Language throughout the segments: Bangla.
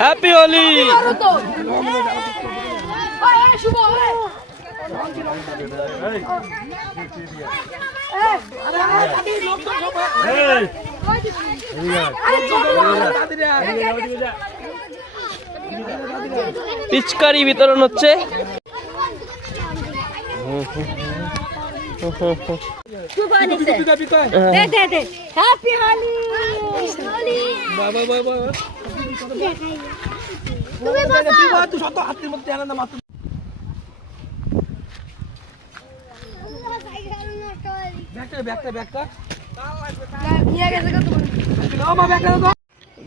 হ্যাপি হোলি। পিচকারি বিতরণ হচ্ছে।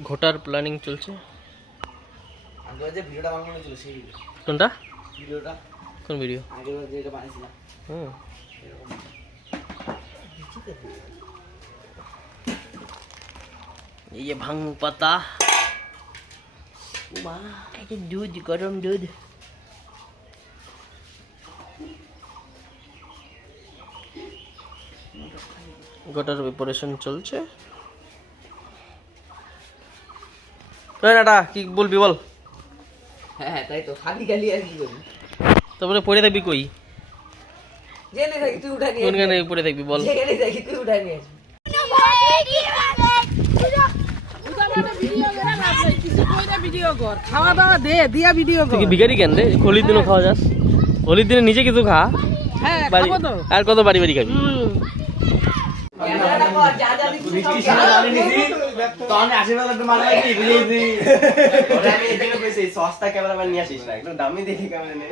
ঘোটার প্ল্যানিং চলছে। কোনটা? কোন ভিডিও? এই যে ভাং পাতা, দুধ, গরম দুধ। গোটার প্রিপারেশন চলছে। কি বলবি বল? হ্যাঁ তাই তো, খালি খালি আর কি করবি? তারপরে পড়ে থাকবি কই? জেনে থাকি তুই উঠা নিয়ে। কোন গানে পড়ে থাকবি বল? জেনে থাকি তুই উঠা নিয়ে আসবি। খাওয়া দাওয়া দে, দিয়া ভিডিও কর। তুই কি ভিখারি কেন রে? হোলির দিনও খাওয়া যাস? হোলির দিনে নিজে কিছু খা। হ্যাঁ বাড়ি খাবো তো। আর কত বাড়ি বাড়ি খাবি? সস্তা ক্যামেরাম্যান নিয়ে আসিস না, একটু দামি দেখি ক্যামেরা নে।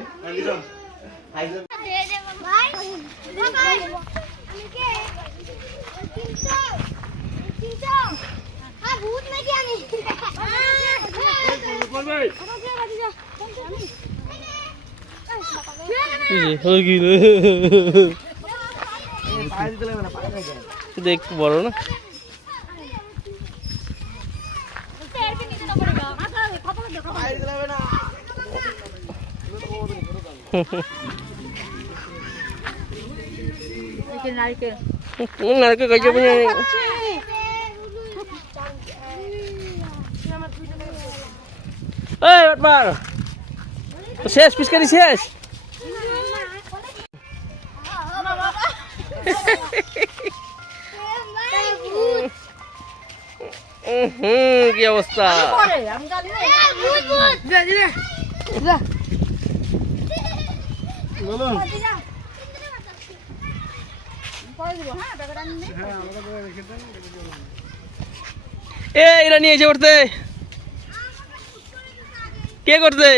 দেখ বড় না নারকেল খাইছে শেষ পিচকারি শেষ। কি অবস্থা? এরা নিয়ে এসে করতে কে করতে?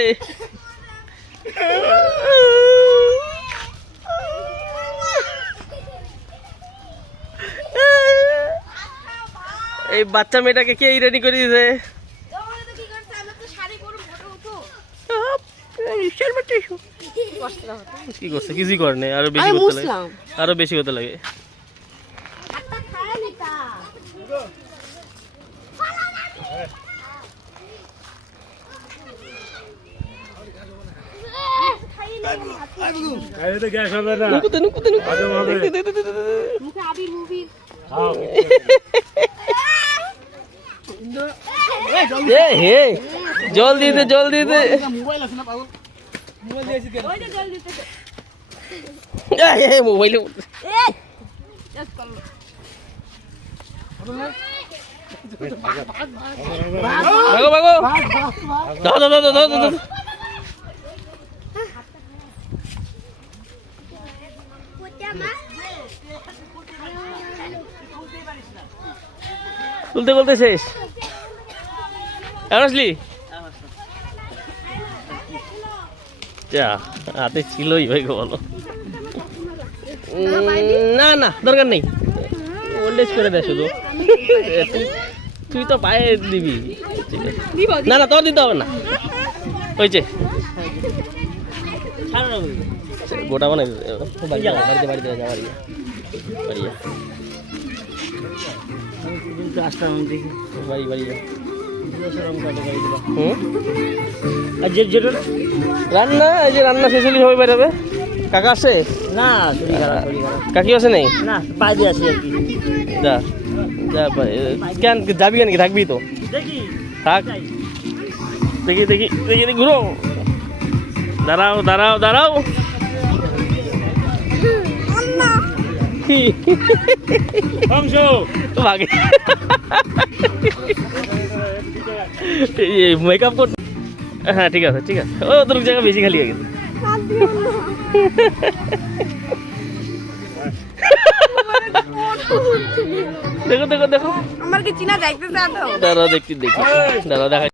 এই বাচ্চা মেয়েটাকে কে রেডি করে দিয়েছে? কি করছে? কিছুই করে নাই, আরো বেশি করতে লাগে, আরো বেশি করতে লাগে। জল দিতে জল দিতে মোবাইলে ভাগো ভাগো দাও দাও দাও দাও দাও। তুলতে বলতে শেষ আসলি? যা হাতে ছিলই ভাই বলো। না না দরকার নেই, ওল্ডেজ করে দে শুধু। তুই তো পায়ে দিবি। না না তোর দিতে হবে না, হয়েছে গোটা বানাই বাড়িতে বাড়িতে বাড়িতে যা বাড়ি বাড়ি বাড়ি রান্না এই যে রান্না শেষ হলে সবাই বেরোবে। কাকা আসে না? কাকি আসে নেই না, বাইরে আসি আর কি। যা কেন যাবি কেন কি থাকবি তো থাক দেখি দেখি দেখি দেখি ঘুরো দাঁড়াও দাঁড়াও দাঁড়াও মেকআপ কর হ্যাঁ ঠিক আছে ও তোর জায়গা বেশি খালি হয়ে গেছে দেখো দেখো দেখো আমার কি চিনা যাইতে চাও দাঁড়াও দেখি দেখি দাঁড়াও দেখা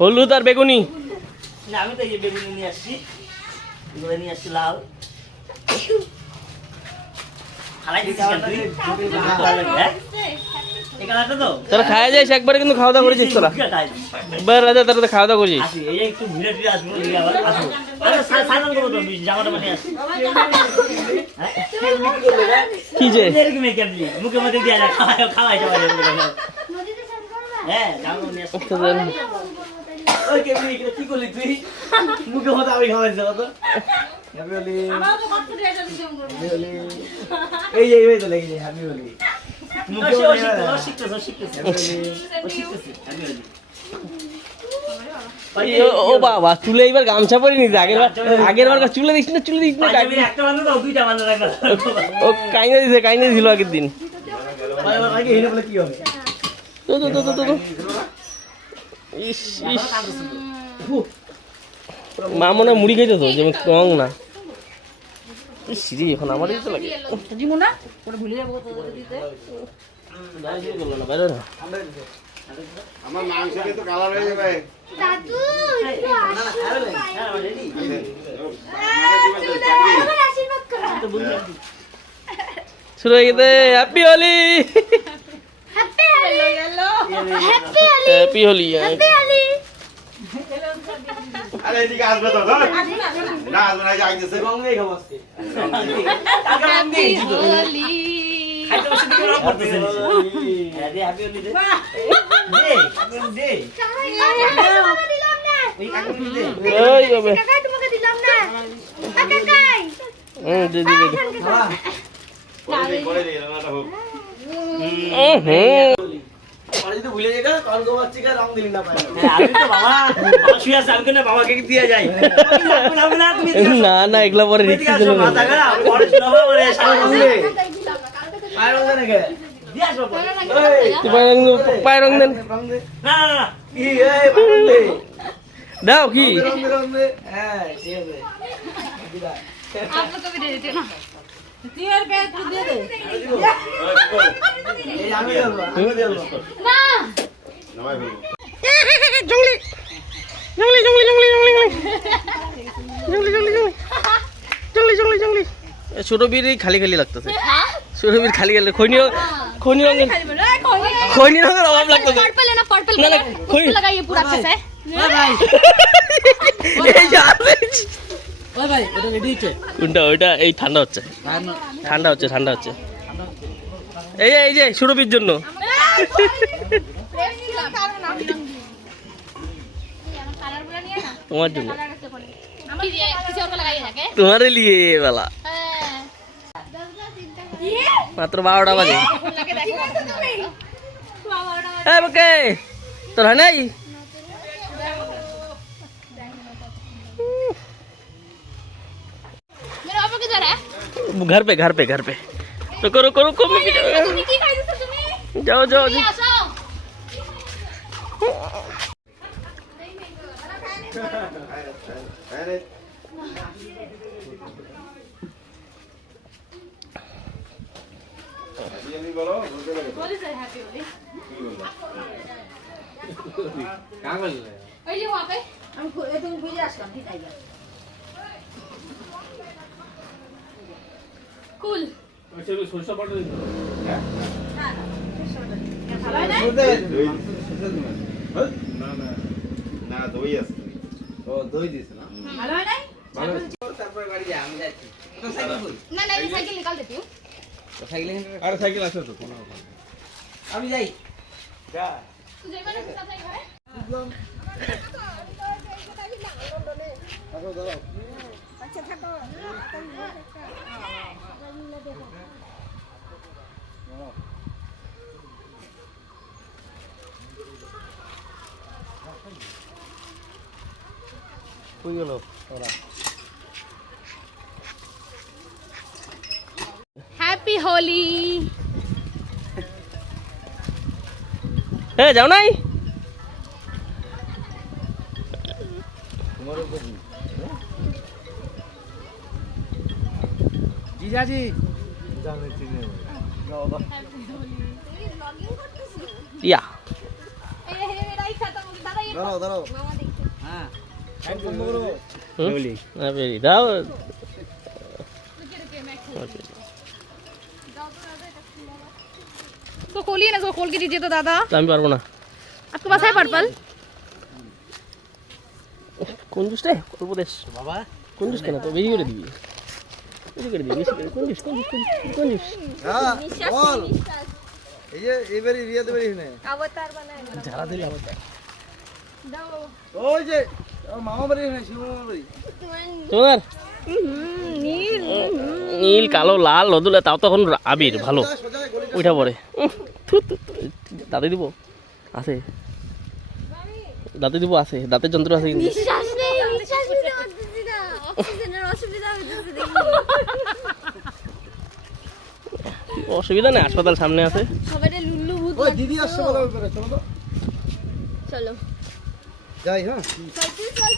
হলুদ আর বেগুনি আমি তো এই বেগুনি নিয়ে আসছি এগুলো নিয়ে আসছি লাল খালাই দিচ্ছি এই কালারটা তো তোরা খাওয়া যাইস একবারে কিন্তু খাওয়া দাওয়া করেছিস তোরা বার রাজা তোরা তো খাওয়া দাওয়া করেছিস আসি এই একটু ভিড়ে ভিড়ে আসবো আবার আসবো আরে সাইলেন্ট করবো তো জামাটা মানে আসি কি যে এরকম মেকআপ দি মুখে মধ্যে দিয়ে যা খাওয়াই যাবে হ্যাঁ জামা নিয়ে আসি ওই কেমনি কি করলি তুই মুখে মধ্যে আমি খাওয়াই যাবো তো হ্যাপি হোলি আমারও তো কত ড্রেস আছে এই তো লেগে যায় হ্যাপি হোলি ও বাবা চুলে এবার গামছা পরে নিস আগের বার চুলে দিস না ও কাইনে দিছিল আগের দিন তো তো তো তো তো ইস ইস মা মনে হয় মুড়ি খাইতে তো যেমন রং না সিঁড়ি এখন আমারই তো লাগে জীবনা ওটা ভুলে যাবো তোদের দিতে আমার মাংসটা তো কালার হয়ে যাবে দাদু শুরু হয়ে গেছে হ্যাপি হোলি হ্যাপি হোলি আরে এদিকে আসবে তো না আসবে না যাইতেছে রং নেই খাবো আজকে খাইতে বসে দিকে রং করতেছে হ্যাঁ দে হ্যাপি হোলি দে দে ওই কাকে দে এই হবে কাকাই তোমাকে দিলাম না কাকাই দে দিবে করে দিই রান্নাটা হোক আমি তো বাবা শুয়ে আছে আমি কেন বাবাকে দিয়ে যাই না না এগুলা পরে রিক্সি দিল না তুই পায়ের রং দেন দাও কি आप लोग को भी दे देते ना টিয়ার ব্যাগ তুই দিয়ে দে না নামাই ফেলবো জঙ্গলি জঙ্গলি জঙ্গলি জঙ্গলি জঙ্গলি জঙ্গলি জঙ্গলি জঙ্গলি জঙ্গলি জঙ্গলি ছোট বীর খালি খালি লাগতেছে ছোট বীর খালি খালি খৈনি রঙের খৈনি রঙের অভাব লাগতেছে पर्पल है ना पर्पल ना, ना, कोई- कलर लगाइए पूरा अच्छे से এই যে আছে। ওই ভাই ওটা রেডি হচ্ছে কোনটা ওইটা এই ঠান্ডা হচ্ছে ঠান্ডা হচ্ছে এই যে সুরভির জন্য তোমার জন্য তোমারে লিয়ে বেলা মাত্র 12টা বাজে ওকে তোর হয় নাই मेरा पापा किधर है घर पे तो करो तुम्हें की खाई दोस्तों तुम्हें जाओ ये आसो আরে আমি বলো বলতে লাগে बोली सर हैप्पी होली কি বলবো ओए ये वहां पे আমি তুমি বুঝে আসলাম ঠিক আছে कूल না দই আছে ভালো হয় নাই मैं नई साइकिल निकाल देती हूँ আরে সাইকেল আছে তো আমি যাই तुझे मैंने पूछा था घर আচ্ছা থাকো কই গেল ওরা? হ্যাপি হোলি। হ্যাঁ যাও নাই? জিজাজি ইয়া দাঁড়াও দাঁড়াও হ্যাঁ বন্ধ করো বেরি দাও। तो खोलिए ना, इसको खोल के दीजिए तो दादा। আমি পারবো না। आपके पास है पर्पल? কোন জুস রে? অল্প দেশ বাবা কোন জুস কেন তো বেশি করে দিবি, বেশি করে দিবি, বেশি করে। কোন জুস কোন জুস কোন জুস? হ্যাঁ বল এই যে এবারে রিয়াতে বেরি নে अवतार बनाए ঝাড়া দিলে আমার दाओ। ওই যে আমার মামা বাড়ি না শিব মামা বাড়ি তোমার नील নীল কালো লাল লদুলা, তাও তখন আবির ভালো সোজা গলি ওইটা পরে। দাঁতে দিব আছে, দাঁতে দিব আছে, দাঁতের যন্ত্র আছে কিন্তু। निश्वास नहीं, निश्वास नहीं होती ना, অক্সিজেনের অসুবিধা হইতেছে দেখি। অসুবিধা নেই, হাসপাতাল সামনে আছে। সবাইরে লুল্লু ভূত ওই দিদি আসছে বলো করে চলো তো চলো। যাই হ্যাঁ চল চল চল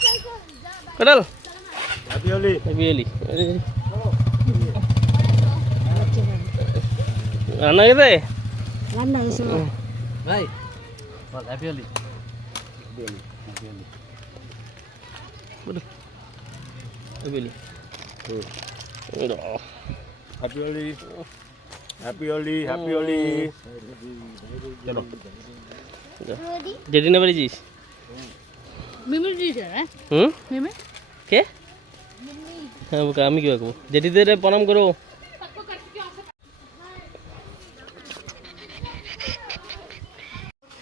যা। কটাল হ্যাপি হোলি। বিয়েলি রান্না গেছে রান্না এসে ভাই বল হ্যাপি হোলি বিয়েলি happy Holi. Happy Holi. Happy Holi. চলো যেদিন বেরিয়েছিস মিমির দিছে হ্যাঁ হুম মিমি কে? হ্যাঁ ওকে আমি কি করবো? জেঠিদের প্রণাম করো।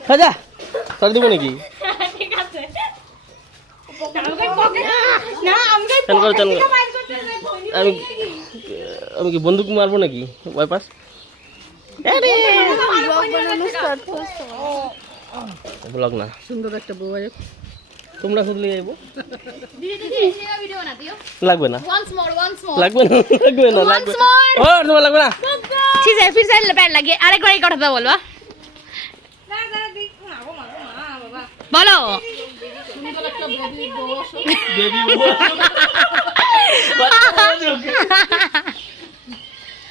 রাজা সর দিব নাকি? ঠিক আছে না আমাকে চান করো চান করো। আমি আমি কি বন্দুক মারবো নাকি? বাইপাস ব্লগ না, সুন্দর একটা বউ আছে তোমরা খুদলে যাইবো। দিদি দিদি এটা ভিডিও বানা দিও। লাগবে না once more লাগবে না লাগবে না লাগবে Once more. ও তোমার লাগবে না। ঠিক আছে फिर से पैर लगे আরেকবার এই কথাটা বলবা বলো বেবি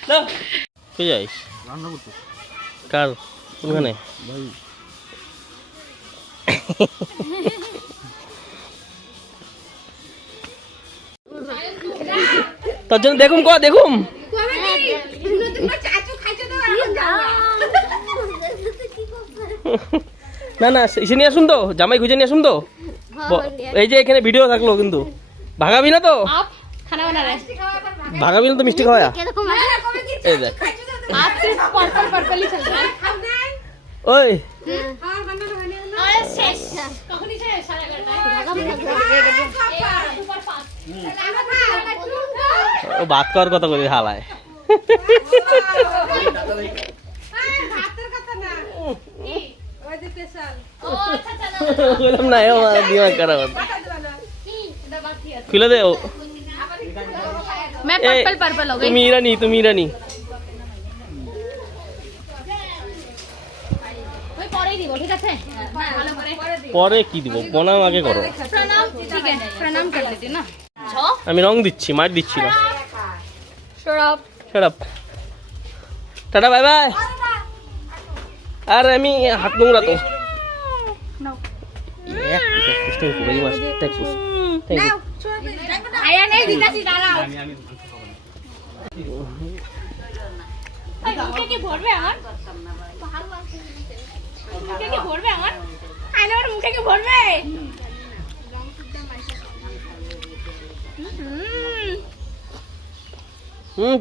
না কে যাইস রান্না করতে কার কোনখানে ভাই তোর জন্য দেখুম ক দেখুম না না এসে নিয়ে আসুন তো, জামাই খুঁজে নিয়ে আসুন তো। এই যে এখানে ভিডিও থাকলো কিন্তু ভাগাবি না তো, आप खाना बना रहे हैं ভাগাবি না তো মিষ্টি খাওয়া। এই দেখ आप सिर्फ पर्पल पर्पल ही चल रहा है ওই अरे शेष कखनी से सारा करता है ऊपर 5 ও ভাত খাওয়ার কথা করি হালায়। ओ अच्छा चलो বললাম না ও দিমাগ খারাপ খুলে দে ও। मैं पर्पल पर्पल हो गई তুমি ইরানি তুমি ইরানি ওই পরেই দিব ঠিক আছে ভালো করে পরে কি দিব, প্রণাম আগে করো। प्रणाम ठीक है प्रणाम कर देती ना আমি রং দিচ্ছি, মার দিচ্ছি না। शराब Shut up. Tata bye bye. আর আমি হাত নোংরা তো। Thank you very much. Thank you. Thank you. आया नहीं दिखासी दाঁড়াও এই মুখে কি ভরবে আমার মুখে কি ভরবে আমার আইনা আমার মুখে কি ভরবে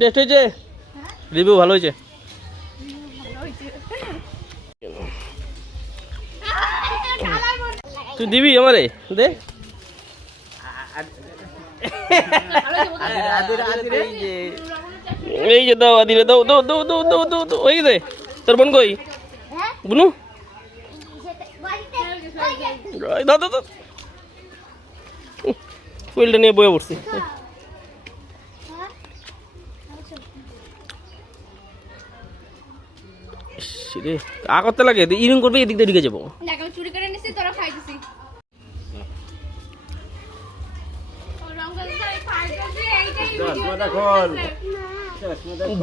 টেস্ট হয়েছে, রিভিউ ভালো হয়েছে। তুই দিবি আমারে দে। এই যে দাও আদিরে দাও দাও দাও দাও দাও দাও দাও ওই দে তোর বোন কই হ্যাঁ বুনু বাড়িতে দাও দাও দাও ফুলটা নিয়ে বয়ে পড়ছি রে আ করতে লাগে ইরিং করবে এদিক দিয়ে ঢুকে যাবো দেখ আমি চুরি করে নিছি তোরা খাইতেছি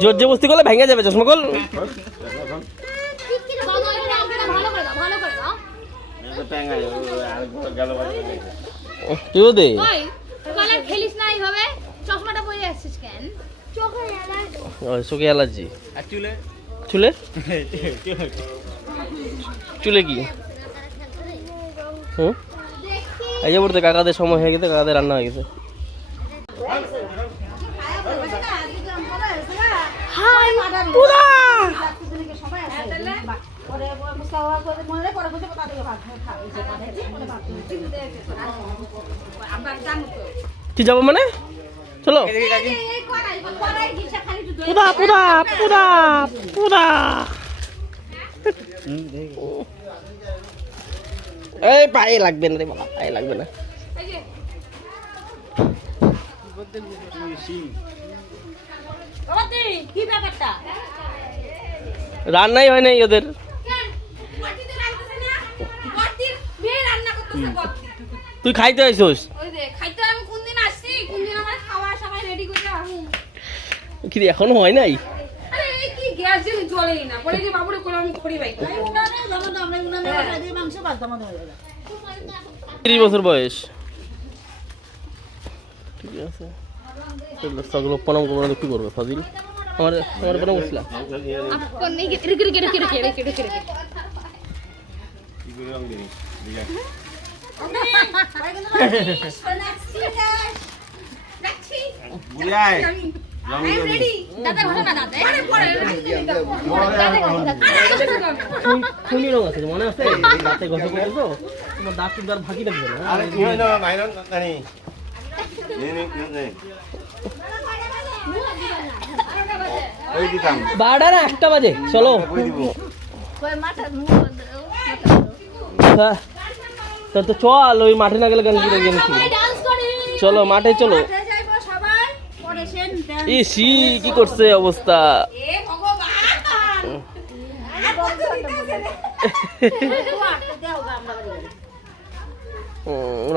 জোর জবস্তি করলে ভেঙে যাবে চশমা কল ভালো করে দাও কেউ দে কালার খেলিস না এইভাবে চশমাটা পরে আসছিস কেন চোখে চোখে অ্যালার্জি আর চুলে চুলে চুলে কি হুম এই যে বলতে কাকাদের সময় হয়ে গেছে কাকাদের রান্না হয়ে গেছে কি যাবো মানে চলো পুরা পুরা পুরা পুরা এই পায়ে লাগবে না রে বাবা পায়ে লাগবে না কি ব্যাপারটা রান্নাই হয় নাই ওদের তুই খাইতে আইসোস কি রে, এখনো হয় নাই 30 বছর বয়স ঠিক আছে সবগুলো প্রণাম করবো কি করবো ফাজিল আমার আমার প্রণাম করছিলাম বুঝাই খুনি রঙ আছে মনে আছে দাঁতে ঘষা করছো তো তোমার দাঁত কিন্তু আর ভাগি লাগবে না আরে কি হয় না মাইরন জানি নে ওই দিতাম 12টা না 1টা বাজে চলো কই দিব হ্যাঁ তোর তো চল ওই মাঠে না গেলে গান কি গেম চলো মাঠে চলো ইসি কি করছে অবস্থা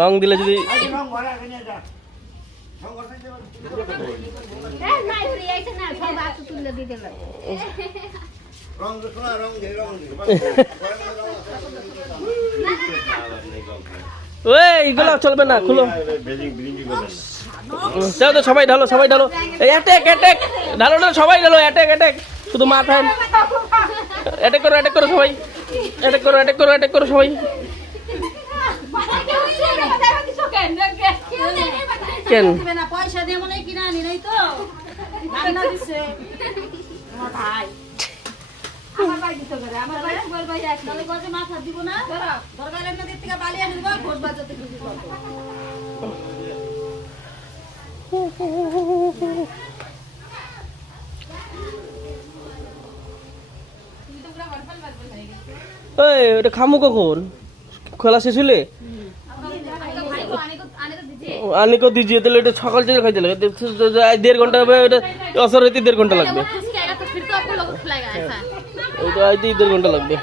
রং দিলে যদি ওই এগুলো চলবে না খুলো যাও তো সবাই ঢালো এই অ্যাটাক ঢালো সবাই ঢালো অ্যাটাক শুধু মাথায় অ্যাটাক করো সবাই অ্যাটাক করো সবাই কেন পয়সা দিয়ে মনে কিনা আনি নাই তো রান্না দিছে আমার ভাই আমার ভাই দিতে করে আমার ভাই সুবল ভাই এক নালে গজে মাথা দিব না দরকার এনে দিতে থেকে বালি এনে দিব ঘোষ বাজাতে খুশি করব এই ওটা খামু কখন খোলা শেষ হলে আনিকো দিজিয়ে তাহলে এটা সকাল থেকে খাইতে লাগে 1.5 ঘন্টা হবে এটা অসর হইতে 1.5 ঘন্টা লাগবে ওইটা আইতে 1.5 ঘন্টা লাগবে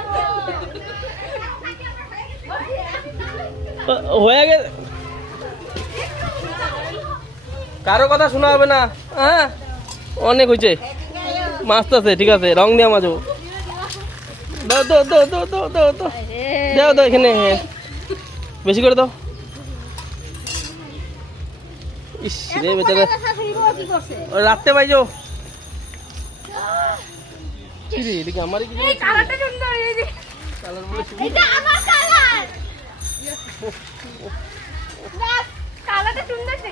হয়ে গেছে কারো কথা শোনা হবে না হ্যাঁ অনেক হয়েছে মাছ আছে ঠিক আছে রং দেওয়া মাছ দাও এখানে বেশি করে দাও ইস রে বেচারা রাখতে পাইছো কি রে এদিকে আমারই কি কালারটা সুন্দর এই যে কালার বলে এটা আমার কালার বাস কালারটা সুন্দর সে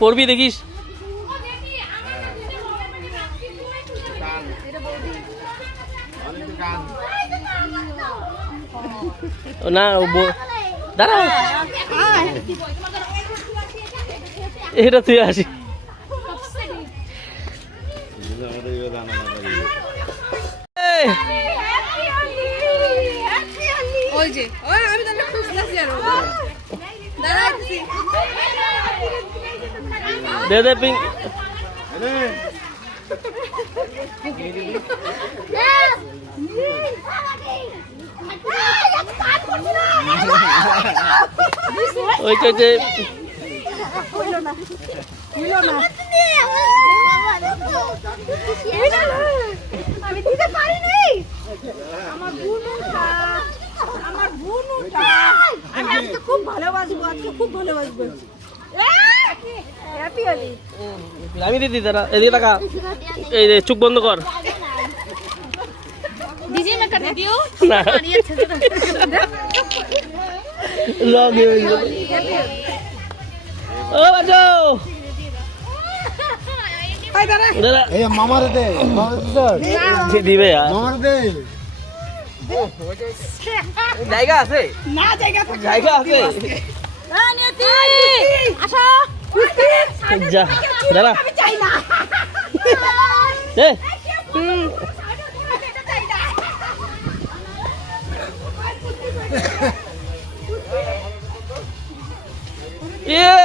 পড়বি দেখিস না দাঁড়াও এটা তুই আসি এই, ওই যে ওই আমি তো খুঁজতেছি আর দাঁড়াচ্ছি দে দে পিঙ্ক ওই যে আমি দিতে পারিনি আমার বোনটা আমি আজকে খুব ভালোবাসবো হ্যাপি হলি আমি দিদি দাঁড়া এদিকে টাকা এই যে চোখ বন্ধ কর ডিজে में कर दियो না पानी अच्छे से লগে ও বাজো हाय दादा দাঁড়া এই মামারে দে দিবে আর মামারে দে জায়গা আছে না জায়গা জায়গা আছে না নিয়তি আসো যা দাঁড়া আমি চাই না এ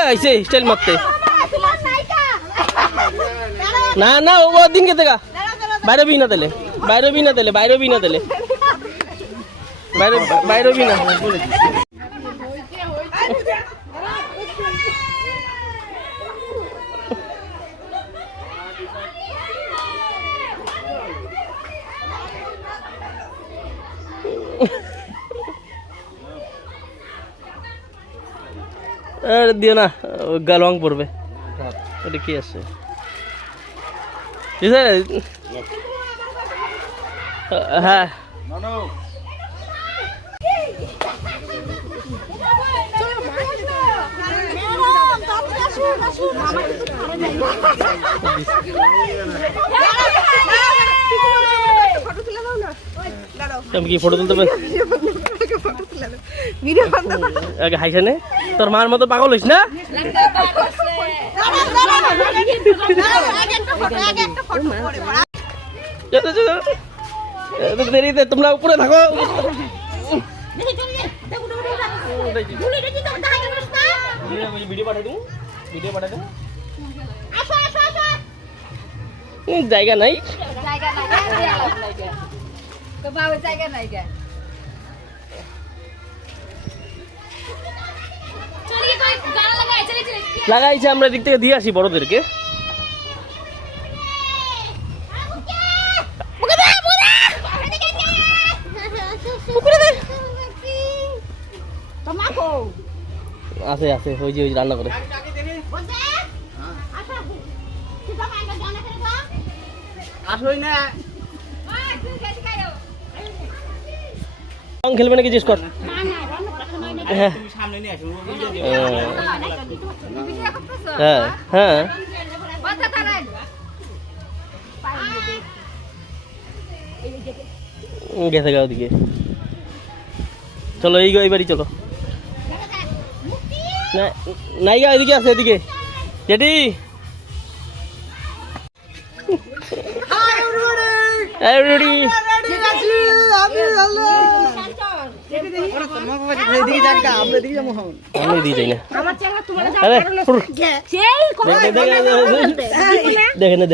ऐसे स्टाइल मारते ना ना वो दिन के तेगा বাইরে বি না তেলে বাইরে বি না তেলে বাইরে বি না তেলে বাইরে বাইরে বি না আরে দিও না গালং পড়বে এটা কি আছে ঠিক আছে হ্যাঁ তুমি কি ফটো তুলতে পারবে আগে হাইছে নে তোর মার মতো পাগল হইস না দেরিতে তোমরা উপরে থাকো ভিডিও পাঠাই দেবো জায়গা নাই লাগাইছে আমরা দিক থেকে দিয়ে আসি বড়দেরকে আছে আছে ওই যে রান্না করে আসই না রং খেলবে নাকি জিজ্ঞেস কর হ্যাঁ সামনে নিয়ে আসো হ্যাঁ হ্যাঁ গেছে গা ওদিকে চলো এই বাড়ি চলো নাইগা এদিকে আছে এদিকে জেঠি everybody আমি দিয়ে যাই না আরে দেখে না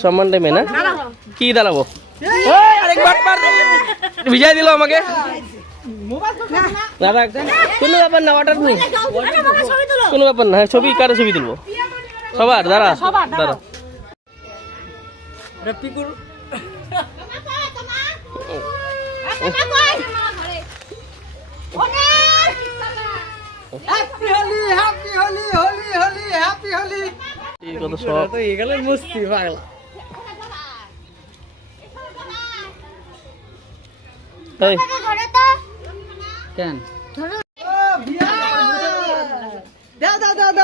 সম্মান টাইমে না কি দাঁড়াবো ভিজাই দিল আমাকে দাদা কোনো ব্যাপার না অর্ডার নেই কোনো ব্যাপার না ছবি কারো ছবি তুলবো সবার দাঁড়া দাঁড়া পিকুর হ্যাপি হোলি কত সব তো এগুলো মস্তি পাগলা এই কেন দাও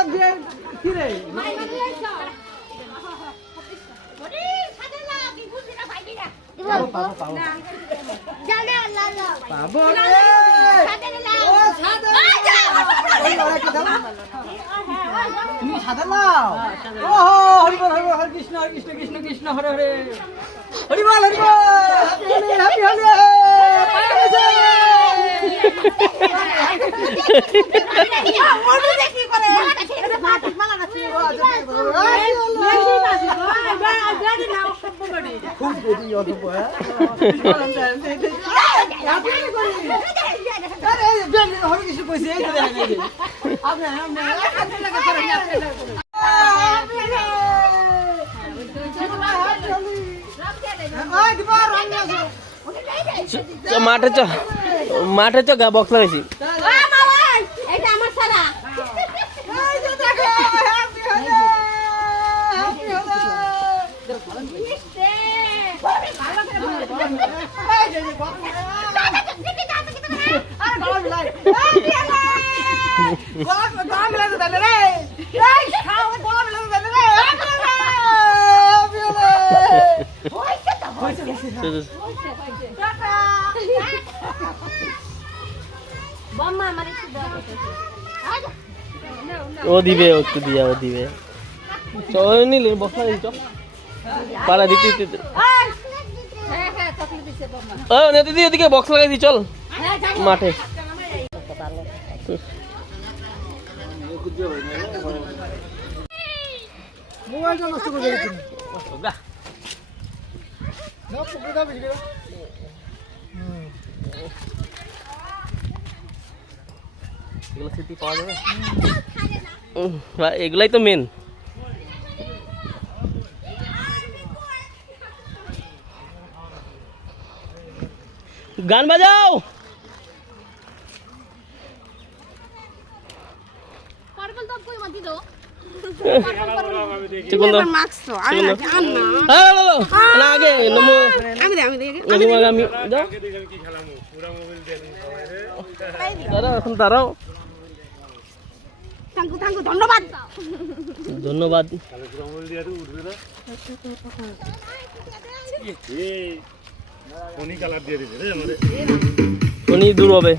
জানে লাল লাল পাবো রে সাদা লাল ও সাদা তুমি সাদা লাও ও হরি বল হরে কৃষ্ণ কৃষ্ণ কৃষ্ণ হরে হরে হরি বল হ্যাপি হোলি ওটা দেখি করে এটা ফাটিক মালা নাচি খুব বেশি অসভ্য হ্যাঁ আরে হরে কৃষ্ণ কইছে এই দেখেন এই আপনি মাঠে চ গা বক্স লাগাইছি এটা আমার সারা বম্মা আমার একটু দাও ও দিবে একটু দিয়া ও দিবে চল নিলে বক্স লাগাইছি চ পালা দিতে দিতে হ্যাঁ হ্যাঁ চকলেট দিছে বম্মা ও নেতে দিয়ে এদিকে বক্স লাগাই দি চল হ্যাঁ যাই মাঠে মোবাইলটা নষ্ট করে দিয়েছেন গা না পুকুরে দাও বেশি করে এগুলো স্মৃতি পাওয়া যাবে এগুলাই তো মেন গান বাজাও পার্পল টপ কই মাটি দাও চিকন দাও মাস্ক তো আমি আন না না আগে নমো আমি দেই নমো আমি দাও দাঁড়াও এখন দাঁড়াও থ্যাংক ধন্যবাদ ধন্যবাদ উনি দূর হবে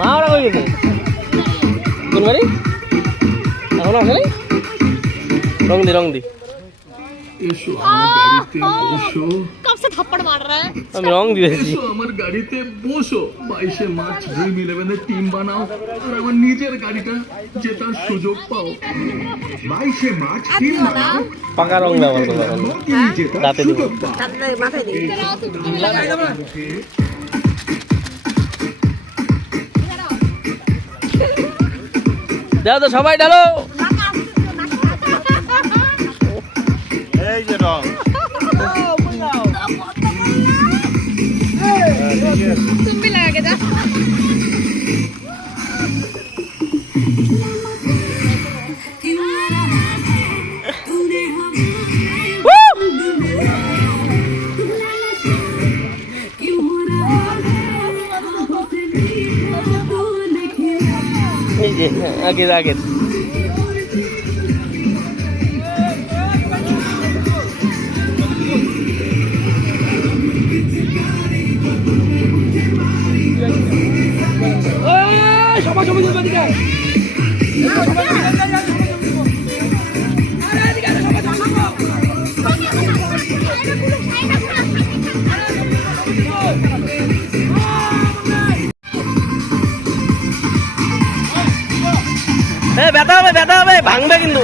মা ওরা কই গেছে কোন বাড়ি এখন আসে নাই রং দি এসো আমার গাড়িতে বসো कब से थप्पड़ मार रहा है আমি রং দিয়েছি এসো আমার গাড়িতে বসো 22 মার্চ ড্রিম 11 এর টিম বানাও আর আমার নিজের গাড়িটা জেতার সুযোগ পাও 22 মার্চ টিম বানাও পাকা রং ব্যবহার করবো এখন তুমি জেতার রাতে দেবো সুযোগ পাও মাথায় দিই দাও তো সবাই ডালো এই যে রং तुम भी लगा के जा এই যে আগে আগে ব্যথা হবে ভাঙবে কিন্তু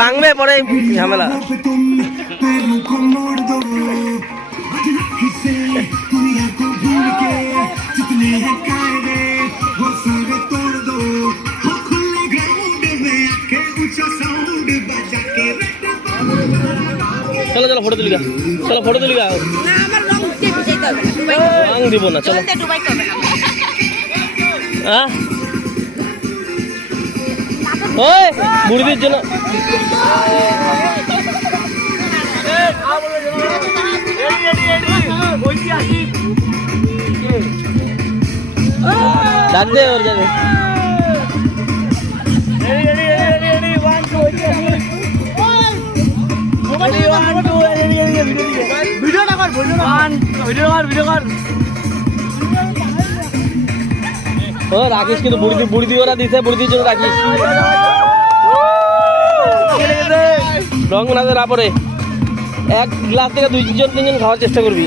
ভাঙবে পরে ঝামেলা চলো চলো ফটো তুলিগা রং দিব না চলো হ্যাঁ ওই বুড়িদের জন্য ডাক দে ওর যাবে ও রাখিস কিন্তু বুড়ি ওরা দিছে বুড়ির জন্য রাখিস রং না পরে এক গ্লাস থেকে 2-3 জন খাওয়ার চেষ্টা করবি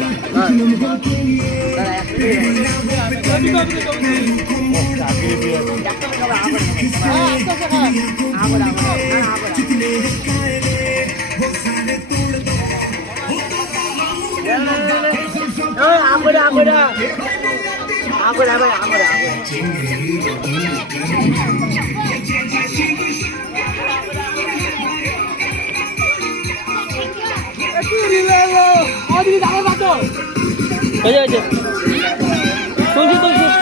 হয়েছে তুলছি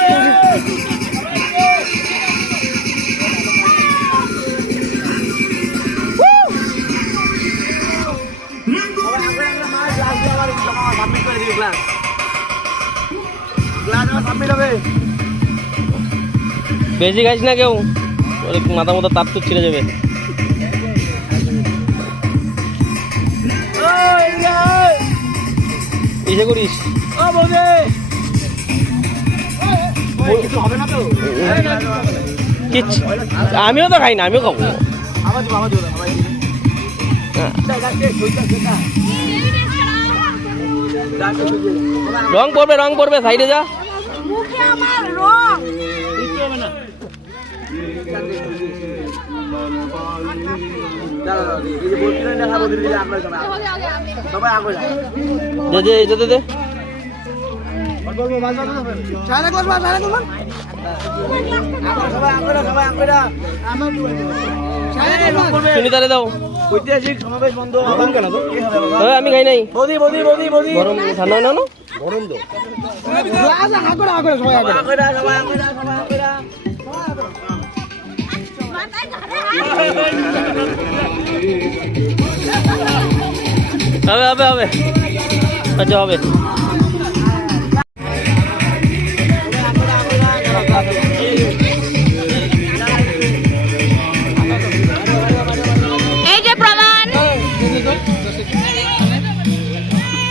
বেশি খাইস না কেউ মাথা মতো তাপ তো ছিঁড়ে যাবে ইসে করিস আমিও তো খাই না আমিও খাবো রং পড়বে সাইডে যা মুখে আমার রং দে এটাতে দে সুনিতারে দাও ঐতিহাসিক সমাবেশ বন্ধ আমি খাই নাই বদি গরম ঠান্ডা না না গরম তো সবাই হবে আচ্ছা হবে এই যে প্রমাণ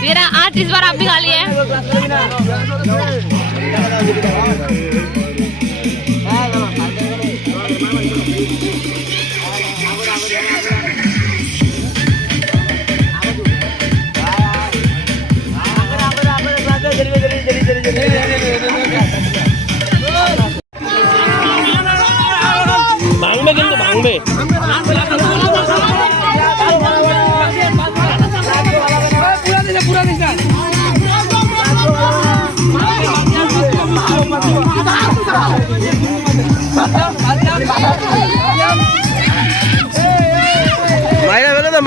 मेरा आज इस बार आप भी खा लिए ভাঙবে কিন্তু ভাঙবে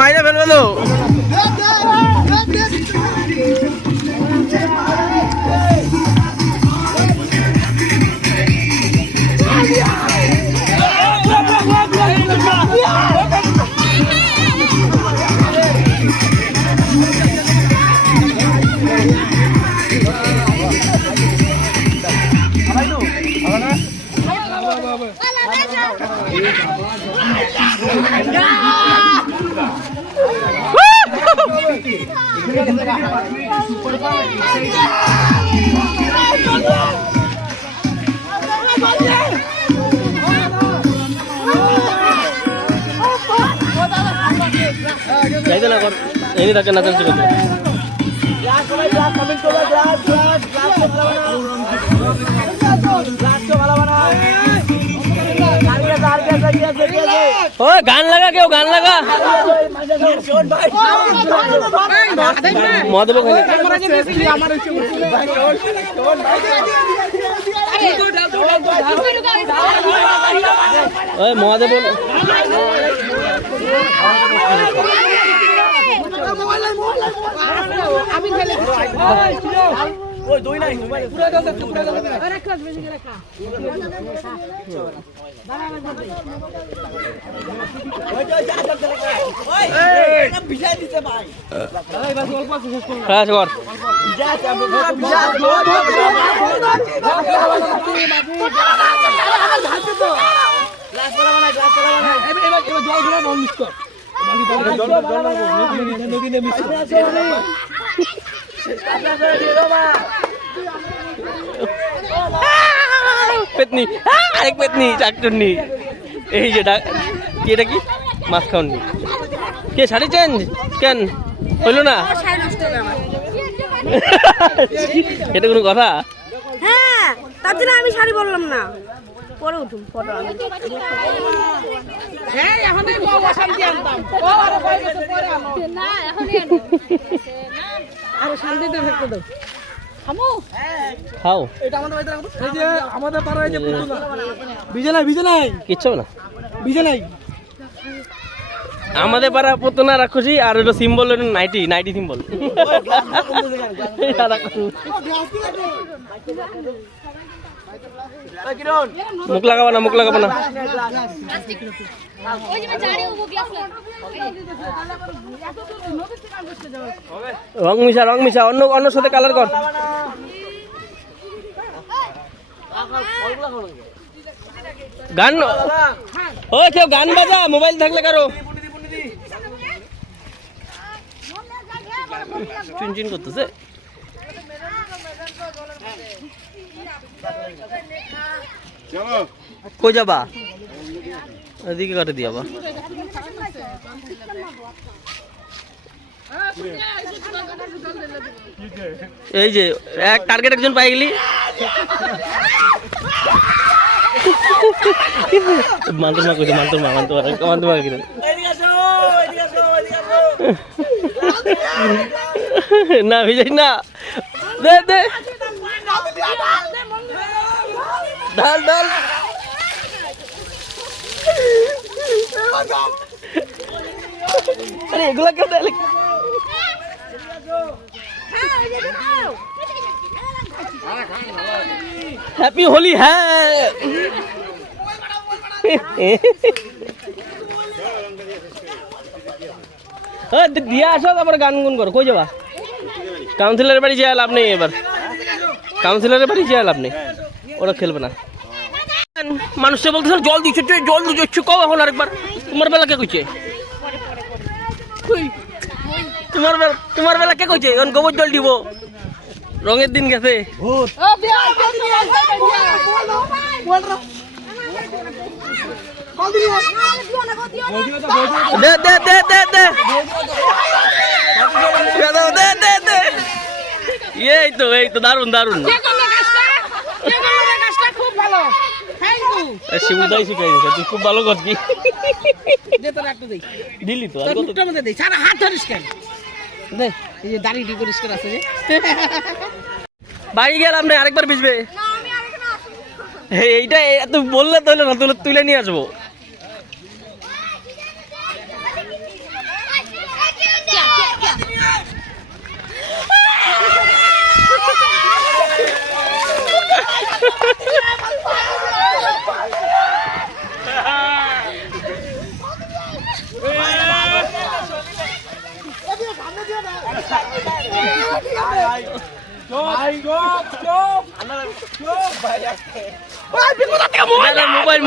মাইরা ফেলবে তো যাইতে না কর এনে তাকে নাচাচ্ছি করতে ও গান লাগা কেউ গান লাগা মহাদেব ওই মহাদেব পেতনি আরেক পেতনি চাকটুন্নি এই যে কি এটা কি মাছ খাওয়াননি কে শাড়ি চেঞ্জ কেন হইল না এটা কোনো কথা হ্যাঁ তার জন্য আমি শাড়ি বললাম না পরে উঠুন ফটো হ্যাঁ এখনই শান্তি আনতাম না এখনই আর শান্তিতে থাকতে দাও খাও আমাদের পাড়ায় যে ভিজে নাই কিচ্ছু হবে না ভিজে নাই আমাদের পাড়া পুতনা রাক্ষসী আর হলো সিম্বল নাইটি সিম্বল মুখ লাগাবো না ওই যে জানি ও গ্লাস রং মিশা অন্য সাথে কালার কর গান ও কেউ গান বাজা মোবাইল থাকলে কারো চিনচিন করতেছে কই যাবা এদিকে কাটে দিয়াবা এই যে এক টার্গেট একজন পাই গেলি মান্তমা কইছে মান্তমা কিনে না ভিজাই না দে ডাল আরে এগুলা কেন ডাল হ্যাপি হোলি হ্যাঁ দিয়া আসো তারপরে গান গুন করো কই যাবা কাউন্সিলরের বাড়ি যাওয়া লাভ নেই এবার কাউন্সিলরের বাড়ি যাওয়া লাভ নেই ওরা খেলবে না মানুষে বলতেছে জল দিচ্ছে কও এখন আরেকবার তোমার বেলা কে কইছে তোমার বেলা কে কইছে এখন গোবর জল দিব রঙের দিন গেছে এই তো দারুন শিবুদাই শিখাইছে তুই খুব ভালো করছি দিলি তো হাত ধরিস কেন এই যে দাড়ি পরিষ্কার আছে যে বাড়ি গেলাম না আরেকবার ভিজবে এইটা তুই বললে তো না তুলে নিয়ে আসবো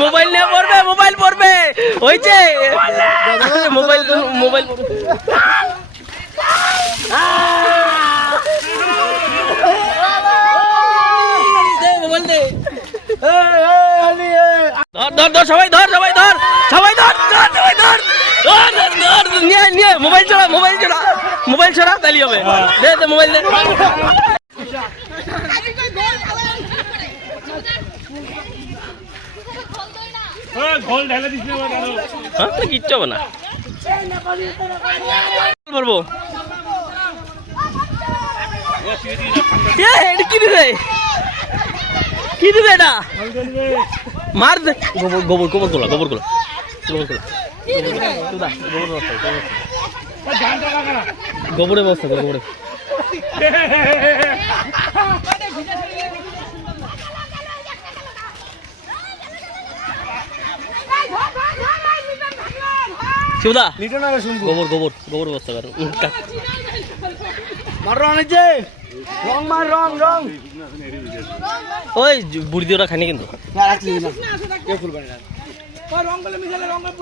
মোবাইল নিয়ে পড়বে হয়েছে মোবাইল ধর ধর ধর সবাই ধর সবাই ধর সবাই ধর ধর সবাই ধর ধর ধর ধর নিয়ে নিয়ে মোবাইল ছড়া মোবাইল ছড়া তালি হবে দে দে মোবাইল দে গোল ঢেলে দিস না হ্যাঁ তো কিচ্ছু হবে না বলবো এটা কি দিবে কি দিবে এটা মার দে গোবর গোলা গোবরে বস্তা গোবরে শিবদা গোবর বস্তা কর ওই বুড়ি দিয়ে ওরা খানি কিন্তু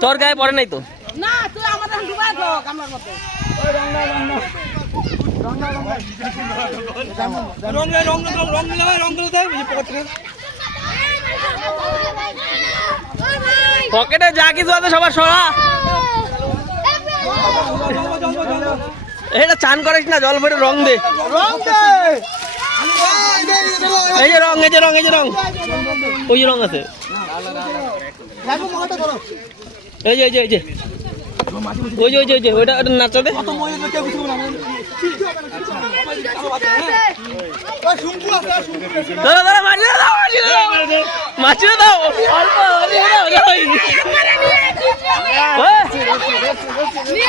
তোর গায়ে পড়ে নাই তো না তুই আমাদের ডুবাই দাও কামড়ার মতো পকেটে যা কিছু আছে সবার সরা এটা চান করিস না জল ভরে রং দে এই যে রং ওই যে রং আছে এই যে ওইটা নাচা দে মাছিয়ে দাও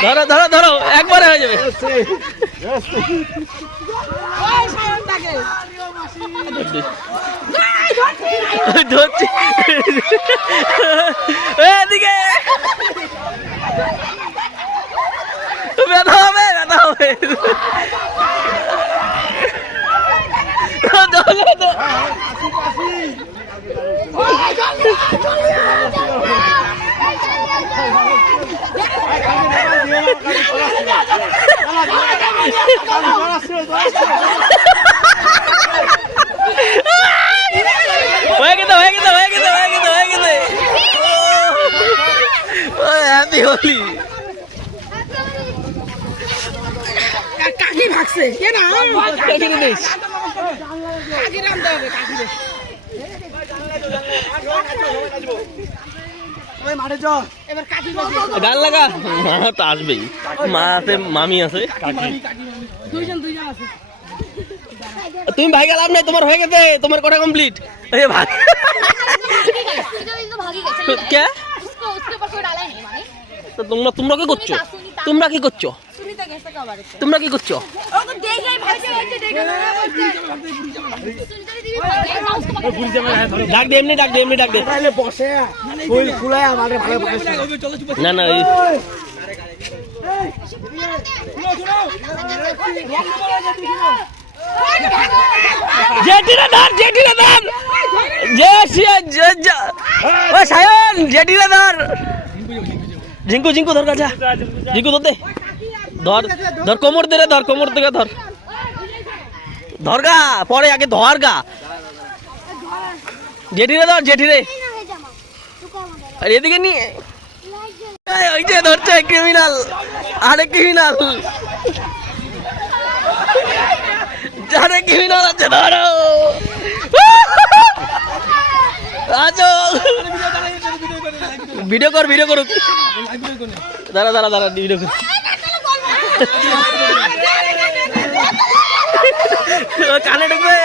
ধরো ধরো একবারে হয়ে যাবে ধরছি এদিকে ব্যথা হবে হয়ে গেছে হ্যাপি হোলি কাকি ভাগছে কে না গান লাগা মা তো আসবেই মা আছে মামি আছে দুইজন আছে তুমি ভাই গেলাম নাই তোমার হয়ে গেছে তোমার কটা কমপ্লিট ভাই কে তো তোমরা কি করছো তোমরা কি করছো ডাক দে এমনি ডাক দে না না জেঠিরা ধর সায়ন জেঠিরা ধর জিঙ্কু ধর কাছা জিঙ্কু ধর কোমর দে রে কোমর থেকে ধর গা পরে আগে ধর গা জেঠিরে আর এদিকে নিয়ে ওই যে ধরছে ক্রিমিনাল আছে ধরো আছো ভিডিও করুক দাঁড়া ভিডিও কর কানে ঢুকবে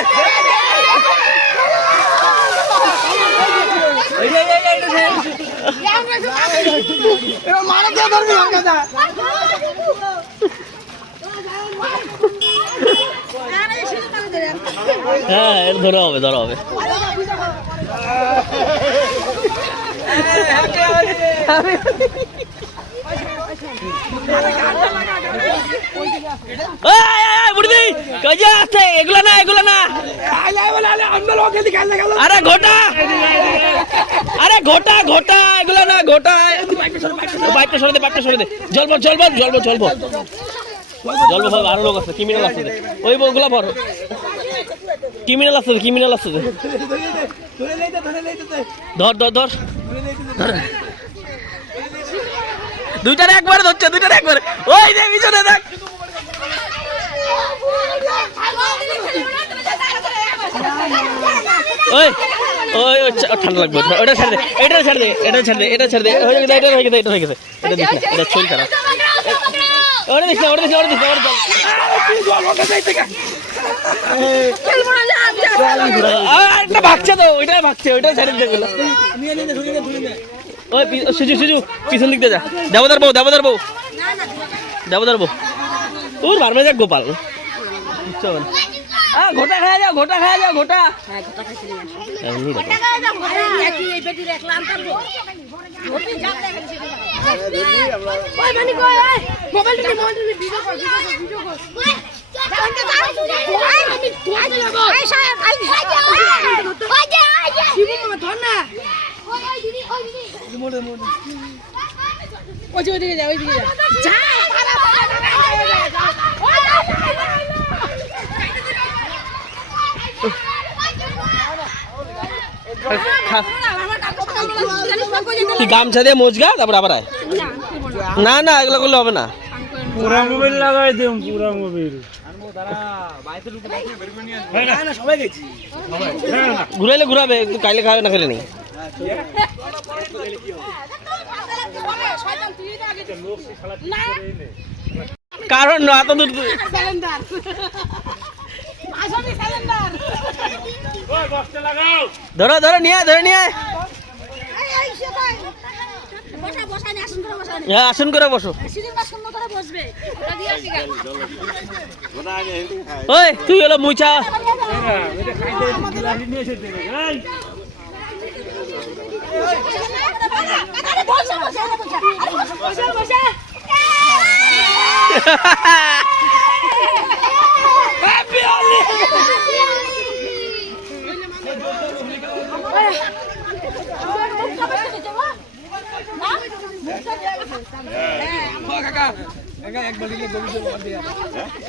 হ্যাঁ ধরা হবে এগুলো না আরে ঘোটা এগুলো না ঘোটা বাইকটা সরে দে জল আরো লোক আছে ক্রিমিনাল আছে ওই বউগুলা ভর ক্রিমিনাল আছে ধর দুইটারে একবারে ধরছে, দুইটারে একবারে। ওই যে পিছনে দেখ। ওই ওই ঠান্ডা লাগবে, ওটা ছেড়ে দে, এটা ছেড়ে দে, এটা ছেড়ে দে, এটা ছেড়ে দে। হয়ে গেছে, এটা হয়ে গেছে, এটা হয়ে গেছে। এটা দিস না, এটা শরীর খারাপ। ওটা দিস না, ওটা দিস না, ওটা দিস না, ওটা একটা ভাগছে তো, ওইটাই ভাগছে, ওইটাই ছেড়ে দিতে গেল। ওই সুজু সুজু পিছন দিক দিয়ে যা। দেবদার বউ, দেবদার বউ, দেবদার বউ। ওর বারমে যাক গোপাল। চল ঘোটা খাওয়া যাও, ঘোটা খাওয়া যাও, ঘোটা। গামছা দিয়ে মোজগা, তারপর আবার আয়। না না, এগুলো করলে হবে না। পুরা মোবাইল লাগাই দিম, পুরা মোবাইল ঘুরাইলে ঘুরাবে, একটু কাইলে খাবে না খেলে নেই। কারণ না এত দূর ধরো ধরো, নিয়ে ধরে নিয়ে। হ্যাঁ, আসন করে বসো। ওই তুই হলো মুচা।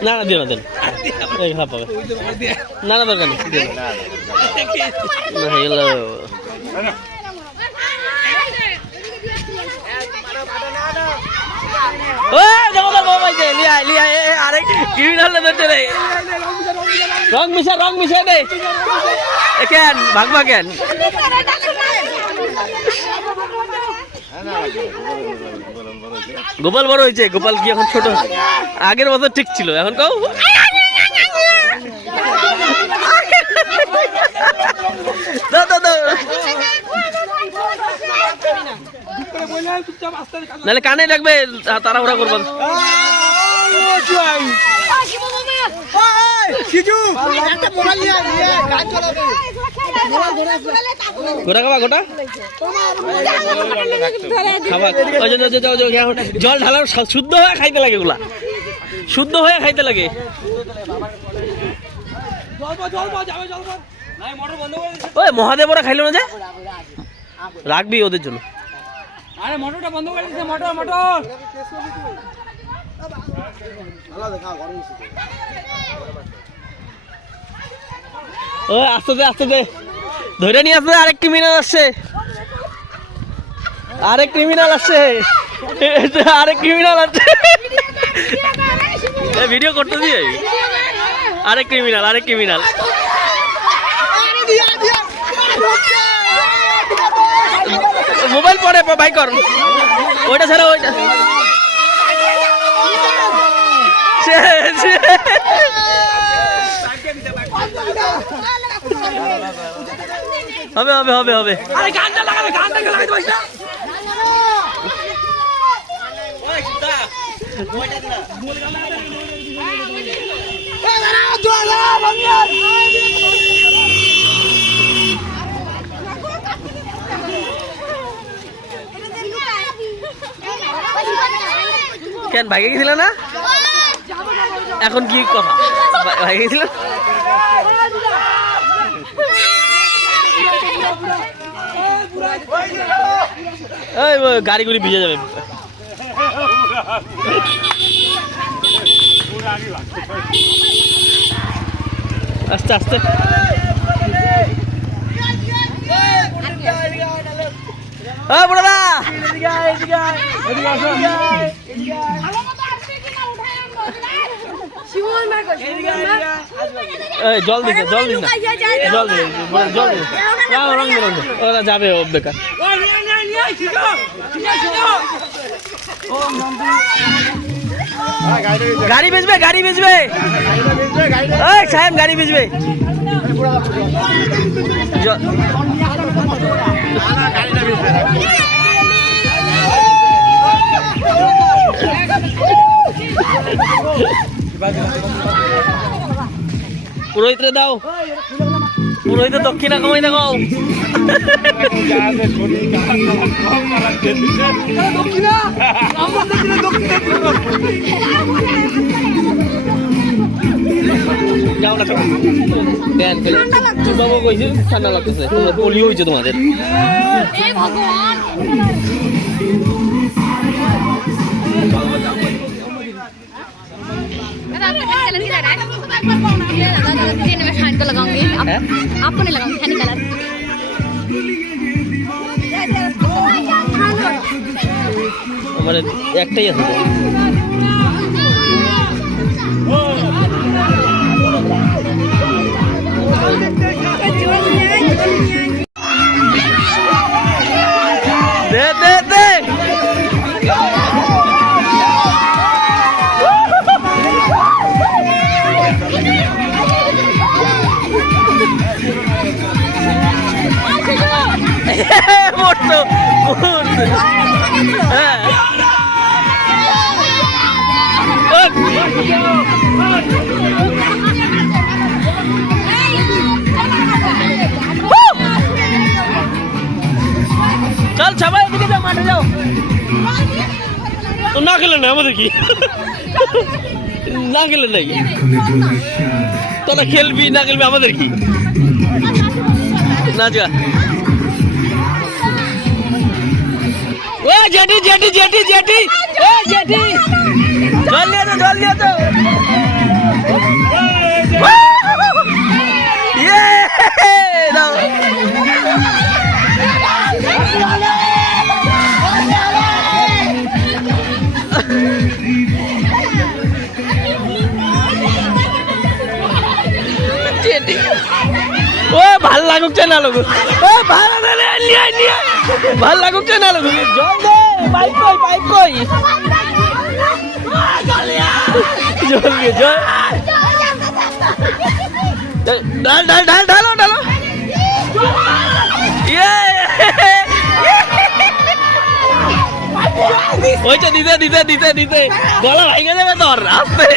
না না, দিও না, দেন পাবে। না না, দরকার নেই। রং মিশা, রং মিশা দে কেন, ভাগবা কেন? গোপাল বড় হয়েছে। গোপাল কি এখন ছোট? আগের বছর ঠিক ছিল, এখন কাউ নাহলে কানে রাখবে, তাড়াহুড়া করবেন। গোটা খাবা, গোটা খাবা। জল ঢালার শুদ্ধ হয়ে খাইতে লাগে, ওগুলা শুদ্ধ হয়ে খাইতে লাগে। ওই মহাদেবরা খাইলো না যে, রাখবি ওদের জন্য। আরে মোটরটা বন্ধ করে দিছে, মোটর মোটর। ওই আস্তে দে, আস্তে দে, ধরে নিয়ে আসবে। আরেক ক্রিমিনাল আসছে, আরেক ক্রিমিনাল আসছে, আরেক ক্রিমিনাল আসছে। ভিডিও করতে দিয়ে আরেক ক্রিমিনাল, আরেক ক্রিমিনাল। মোবাইল পরে ভাই কর, ওইটা ছাড়া ওইটা হবে হবে হবে হবে। আরে গানটা লাগাবে, গানটা লাগাইতে পারিস না। কেন ভাইকে গেছিল না? এখন কি কথা, ভাইকে গেছিল? গাড়িগুলি ভিজে যাবে। আস্তে আস্তে। ও বড়দা এই জল দিতে জল দিন না জল দে জল দে রং দে ওরা যাবে ও বেকার গাড়ি বেচবে গাড়ি বেচবে এই সাহেব গাড়ি বেচবে পুরোহিতরে দাও পুরোহিত দক্ষিণা কমাই দেখো যাও না দেন বাবা কইছে ঠান্ডা লাগতেছে তোমরা পোলিও হয়েছে তোমাদের लगाऊंगी आपको नहीं लगाऊंगी हैनी कलर আমার একটাই আছে দে দে দে মোটো হ্যাঁ চল সবাই এদিকে যাও মাঠে যাও তো না খেলে না আমাদের কি না খেলে নাই তোরা খেলবি না খেলবি আমাদের কি না যা ও জেঠি জেঠি জেঠি জেঠি ও জেঠি জল নিয়ে তো ইয়ে দাও জেঠি ও ভাল লাগুক চাই না লাগুক ও ভাল ভাল লাগুক চাই না লাগুক জল দে পাইপ কই জল দিয়ে জল ডাল ডাল ডাল ঢালো ঢালো ওইটা দিতে দিতে দিতে দিতে গলা ভেঙে যাবে তোর আসতে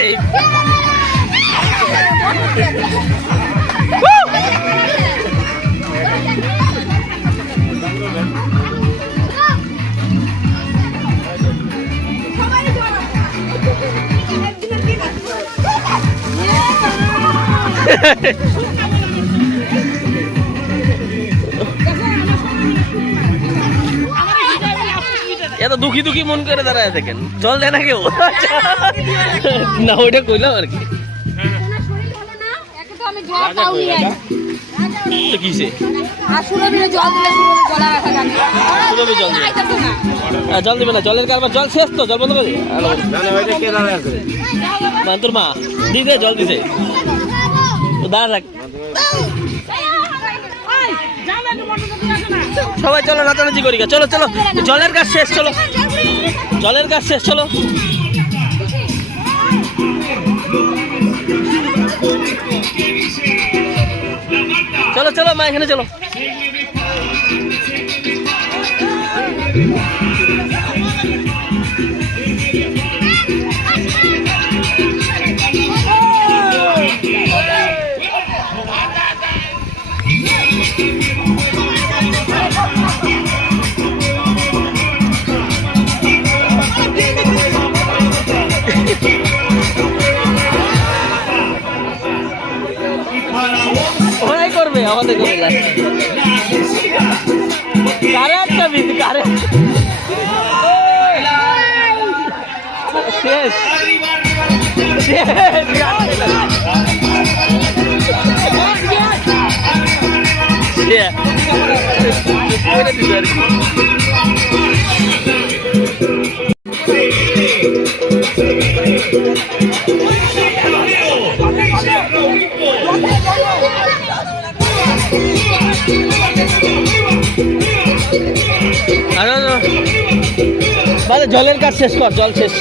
এত দুঃখী দুঃখী মন করে দাঁড়ায় দেখেন জল দেয় না কেউ না ওইটা কইলাম আর কি কিসে জল দিবে না জলের কারবার জল শেষ তো জল বন্ধ করে তোর মা দিতে জল দিতে দাঁড়া থাক সবাই চলো নাচানাচি করি চলো চলো জলের কাজ শেষ চলো জলের কাজ শেষ চলো চলো চলো মা এখানে চলো ওরাই করবে আমাদের করবে কারে একটা বিধি কারে শেষ শেষ বাদে জলের কাজ শেষ কর, জল শেষ,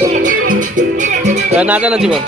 না জানা জীবন।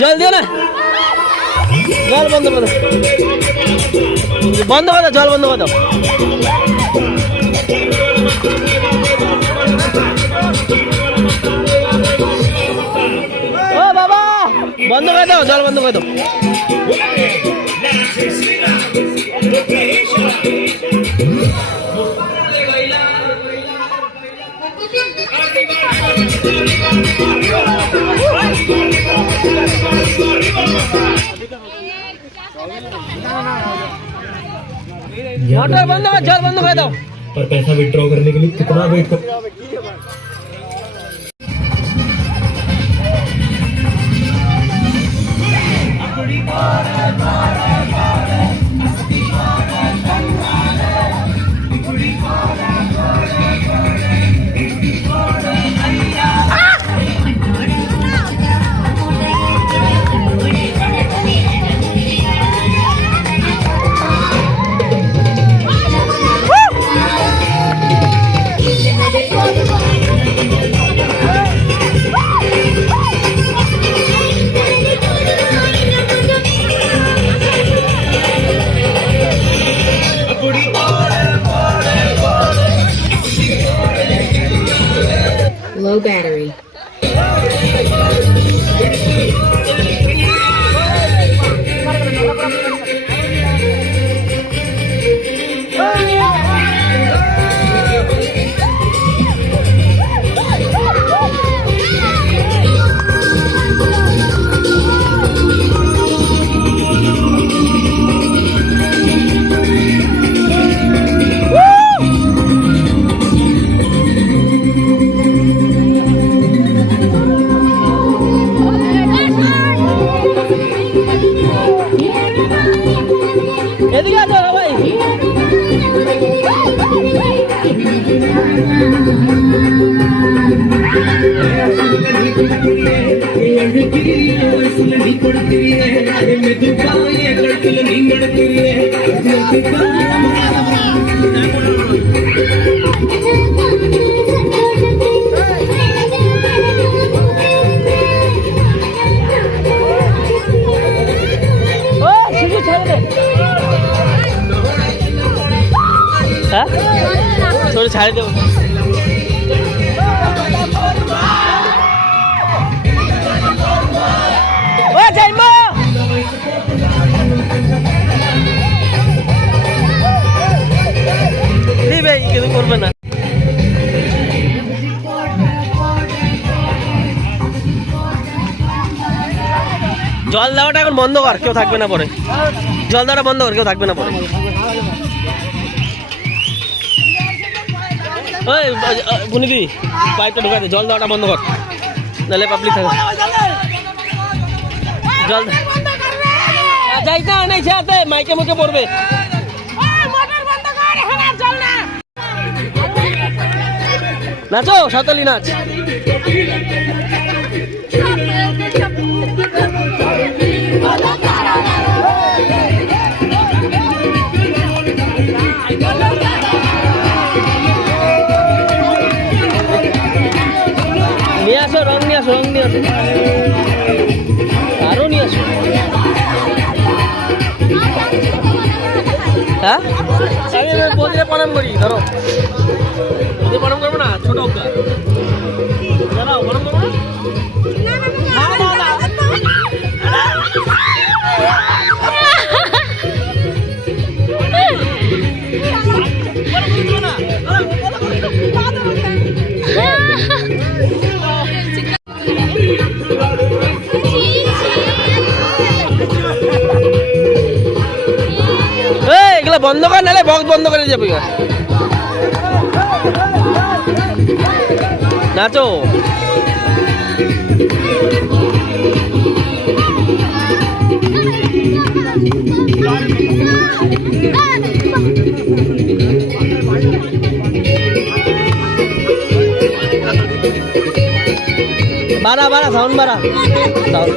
জল দিও না, জল বন্ধ করে দাও, বন্ধ করে দাও, জল বন্ধ করে দাও। ও বাবা, বন্ধ করে দাও, জল বন্ধ করে দাও। मोटर बंद हो, जल बंद कर दो। पर पैसा विड्रॉ करने के लिए कितना वेट कर Low battery. এদিকে আসো ভাই। ও শিশু ছেড়ে দে। হ্যাঁ তোর ছাড়ে দেবো। ও যাইমা দিবে কিছু করবে না। জল দেওয়াটা এখন বন্ধ কর, কেউ থাকবে না পরে। জল দেওয়াটা বন্ধ কর, কেউ থাকবে না পরে। ওই গুনিদি পাইপটা ঢুকাতে, জল দেওয়াটা বন্ধ কর, নাহলে পাবলিক থাকবে। জল যাই না, নাই সাথে মাইকে মুখে পড়বে। নাচো সাঁতালি নাচ। নিয়ে আসো রং, নিয়ে আসো রং, নিয়ে আসো আরো নিয়ে আসো। হ্যাঁ আমি বদিরে প্রণাম করি, ধরো প্রণাম করবো না, ছোট দাঁড়াও প্রণাম করবো না। না বন্ধ কর, নাহলে বক্স বন্ধ করে যাবে। নাচো। বাড়া বাড়া সাউন্ড বাড়া সাউন্ড।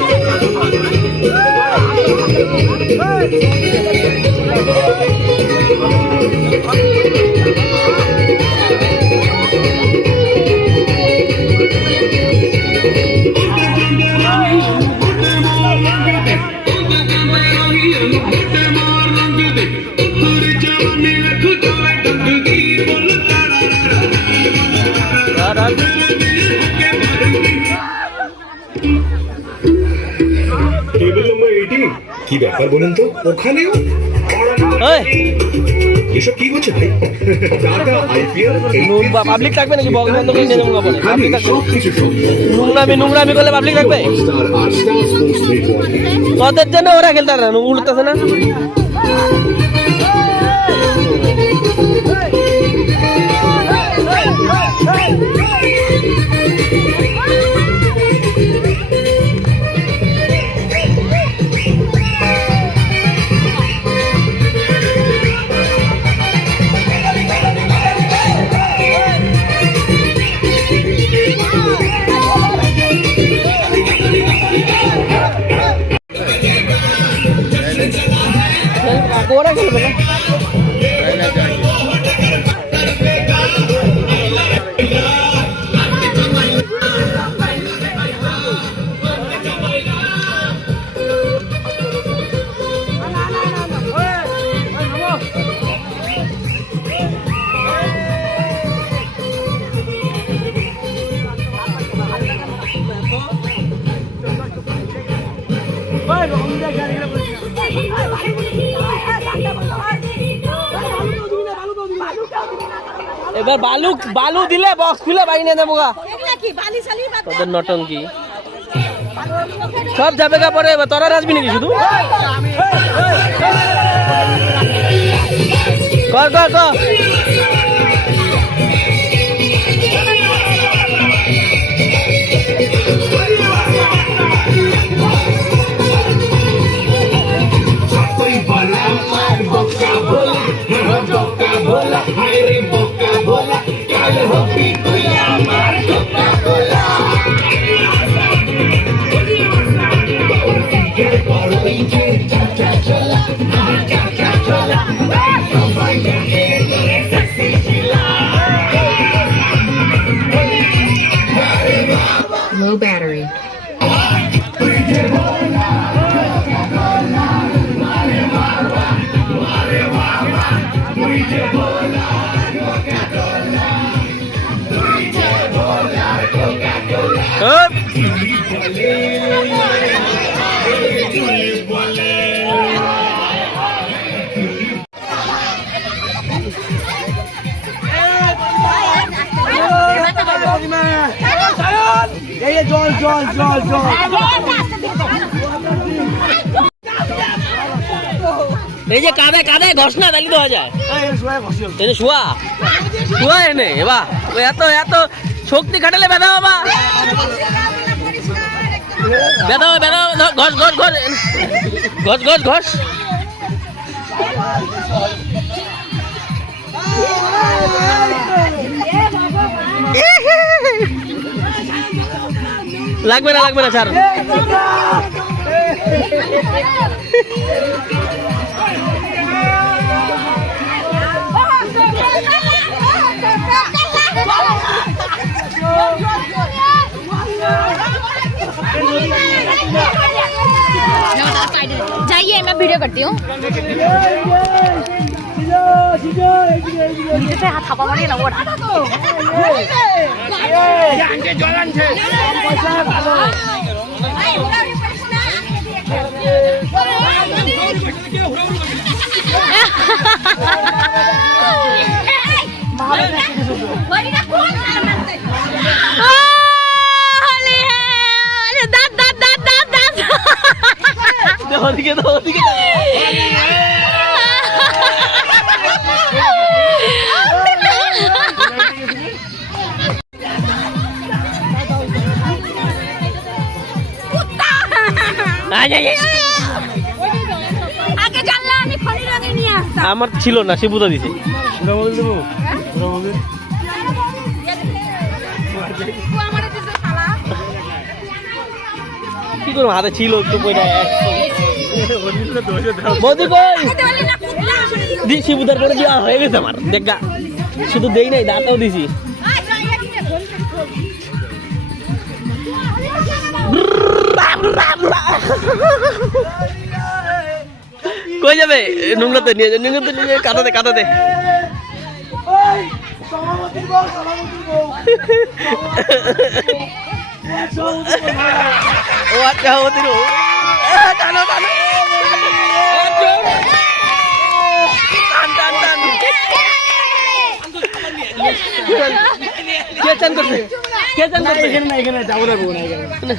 টেবিল নম্বর 18 কি ব্যাপার বলুন তো ওখানেও এসব কি হচ্ছে ভাই? টাটা আইপিএল পাবলিক থাকবে নাকি? বক্স বন্ধ করে নিয়ে যাবো পরে। পাবলিক থাকবে? সবকিছু নোংরামি করলে পাবলিক থাকবে? স্টার আর স্টার স্পোর্টস নেটওয়ার্ক তোদের জন্য ওরা খেলতে পারে না, উঠতেছে না। ওরা খেলবে না। এবার বালু দিলে বক্স খুলে বাইরে নিয়ে দেবো গা। তোদের নটঙ্কি সব যাবে গা পরে। তোরা নাচবি নাকি শুধু? কর কর কর। Low battery. এই যে কাঁধে কাঁধে ঘষ না তাহলে তো হয়ে যায়। এনে শুয়া শুয়া এনে এবা এত এত শক্তি খাটালে ব্যথা বাবা ব্যথা ব্যথা ঘষ ঘষ ঘষ ঘষ ঘষ ঘষ। লাগবে না ছাড়। जाइए मैं वीडियो करती हूँ। नीचे से हाथ थापा मारिए ना वो আগে জানলে আমি খনি রঙে নিয়ে আসতাম। আমার ছিল না, শিবুদা দিছে। পুরা মোবিল দেবো পুরা মোবিল ও আমারে দিছে শালা। কি করবো, হাতে ছিল একটু কইরা। বৌদি কই খেতে পারলি না কুত্তা শুনে দিল। দি শিবুদার করে দেওয়া হয়ে গেছে আমার, দেখা শুধু দেই নাই, দাঁতাও দিছি। আয় যাই এদিকে ঘড়ি করে খোল। কই যাবে? নোংরাতে নিয়ে যা, নোংরাতে নিয়ে যা, কাটাতে কাটাতে। ও আচ্ছা, সভাপতি টানো টানো, টান টান টান। কে চান করছে? কে চান করছে? এখানে যাবো না এখানে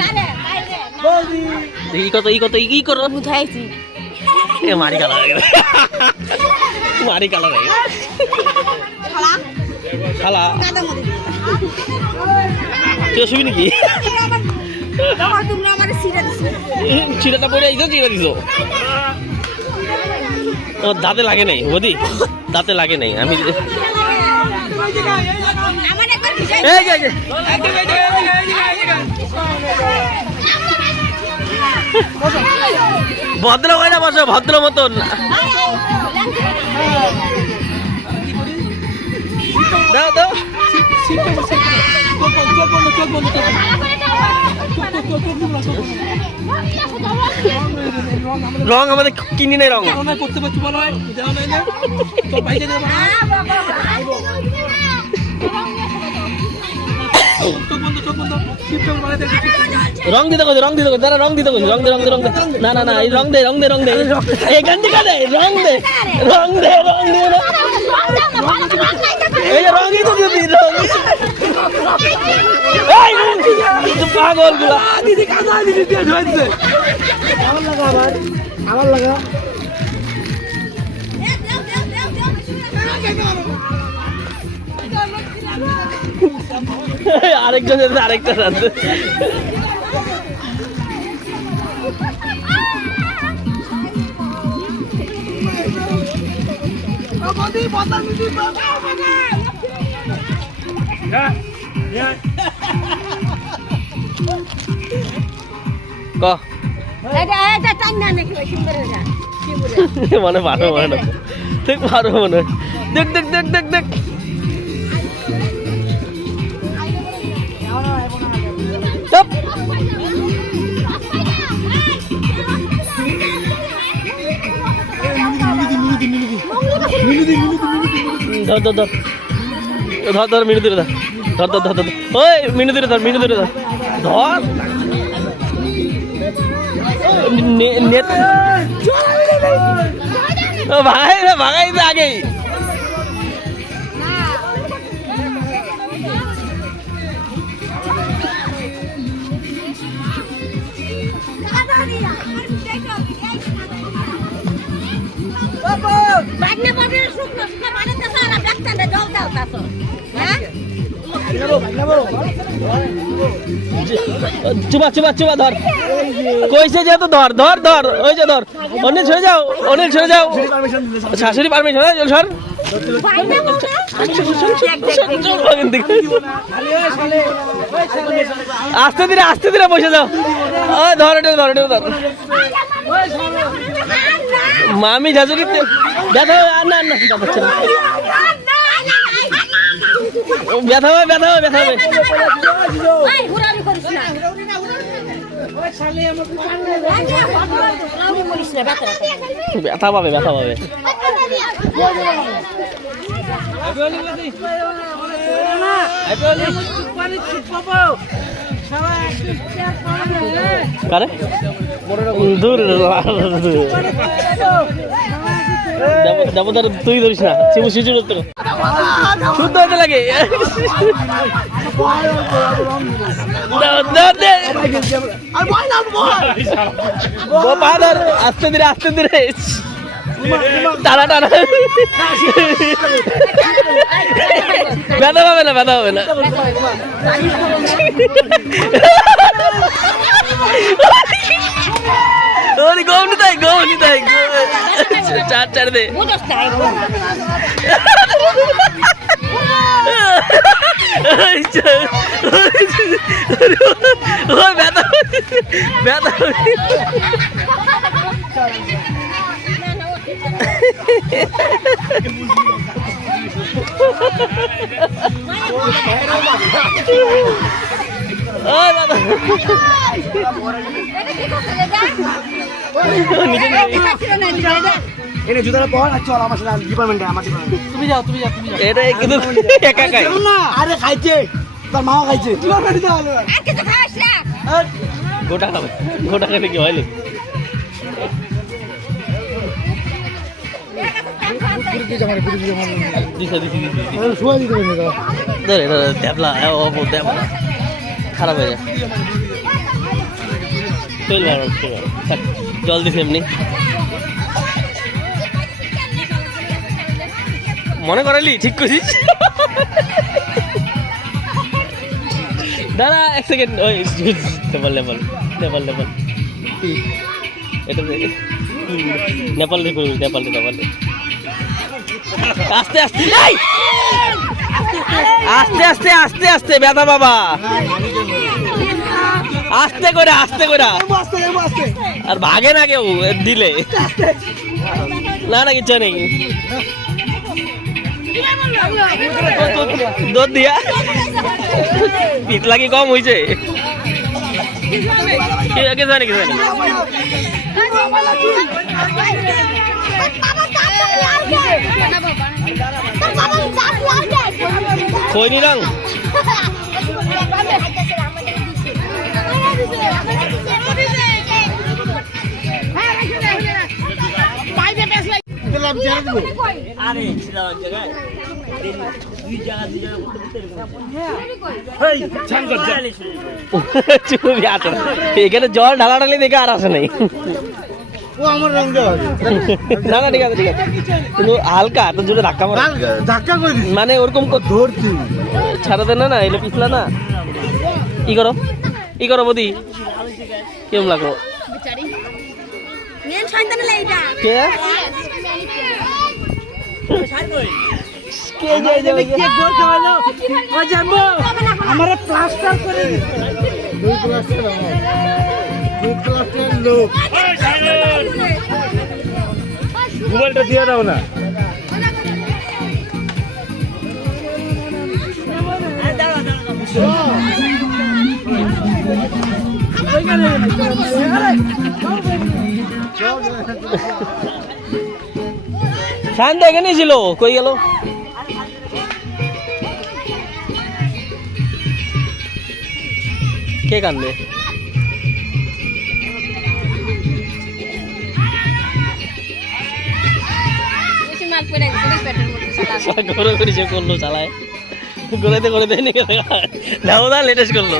কালে বাইরে ই কত ই কত ই করো বুঝাইছি। এ মারি কালা হয়ে গেল, মারি কালা হয়ে গেল। শালা শালা কাদা মরে। তুই শুবি নাকি? বাবা তুমি আমারে সিরা দিছো। চিরাটা পড়ে আইছো, চিরা দিছো। ও দাঁতে লাগে নাই বদি, দাঁতে লাগে নাই। আমি আমার একবার ভিজাই এই যে ভদ্র হয় না, বসো ভদ্র মতন। দাও দাও, রং আমাদের কিনি নাই, রং করতে পারছি বলো। রং দিতে কই, রং দিতে কই, দাঁড়া রং দিতে কই, রং দে রং দে রং দে। না না না, এই রং দে রং দে রং দে, এই গান দিকা দে, রং দে রং দে রং দে। এই যে রঙই তো দিবি, রং। এই পাগল গুলা দিদি কাজা দিদি দিয়ে ধুইছে। আমার লাগা, আমার লাগা। আরেকজন আছে, আরেকজন আছে। ক এটা টান না নাকি সুন্দর না। মানে পারো মানে দেখ, পারো মানে দেখ দেখ দেখ দেখ দেখ। চুপ। ধর ধর ধর ধর ধর, মিনু ধরে ধর, ধর ধর ধর ধর, ওই মিনু ধরে ধর, মিনু ধরে ধর, ধর। ভাগাই ভাগাই আগেই। বাগনা বাগনা শুকনো শুকনো মানে তো সারা ব্যাকটানে জল দাও তাছো। হ্যাঁ চুপা চুপা চুপা, ধর কইছে যেহেতু ধর ধর ধর, ওই যে ধর। অনিল ছেড়ে যাও, অনিল ছেড়ে যাও, শাশুড়ি পারমিশন সর। আস্তে ধীরে আস্তে ধীরে বসে যাও। ওই ধর এটা, ধর এটা, ধর। মামি শাশুড়ি ব্যথা হবে, আর না না ব্যথা হবে, ব্যথা হবে, ব্যথা হবে। এই হুরামি করিস না। ওই শালি আমার করিস না, ব্যথা পাবে, ব্যথা পাবে। কারে দূর দেবতার তুই ধরিস না, শিবু শিশু শুদ্ধ হতে লাগে। পা ধর, আস্তে ধীরে আস্তে ধীরে। টানা টানা ব্যথা হবে না ব্যথা হবে না গৌনি তাই চার চার দে ব্যথা ব্যথা এনে জুতাটা পর আর চল আমার সাথে ডিপার্টমেন্টে আমার ডিপার্টমেন্টে তুমি যাও এটা কিন্তু একা একাই না আরে খাইছে তোর মাও খাইছে ডিপার্টমেন্টে যাও আর কিছু খাস না গোটা খাবে কি হয়নি খারাপ হয়ে যায় জল দিছে এমনি মনে করালি ঠিক করছিস দাঁড়া এক সেকেন্ড ওই নেপাল এটা নেপাল আস্তে আস্তে আস্তে আস্তে আস্তে আস্তে ব্যথা বাবা আস্তে করে আর ভাগে না কেউ দিলে না কিচ্ছু নেই দুধ দিয়া পিতলা কি কম হয়েছে কি জানি খৈনি রং এখানে জল ঢালাঢালি দেখে আর আসে নাই ও আমার রং দেওয়া না ঠিক আছে কিন্তু হালকা তো জোরে ধাক্কা করে দিস মানে ওরকম ধরছি ছাড়া দেন না এলে পিছলা না ই করো বদি কেমন লাগলো মেন শয়তান লাইটা কে আমারে প্লাস্টার করে দুই প্লাস্টার লোক মোবাইলটা দিয়ে দাও না শান্ত এখানেই ছিল কই গেল কে কান্দে মাল পড়ে গেছে পেটের মধ্যে ঘরে করে সে করলো চালায় ঘরেতে নিয়ে গেছে দাউদা লেটেস্ট করলো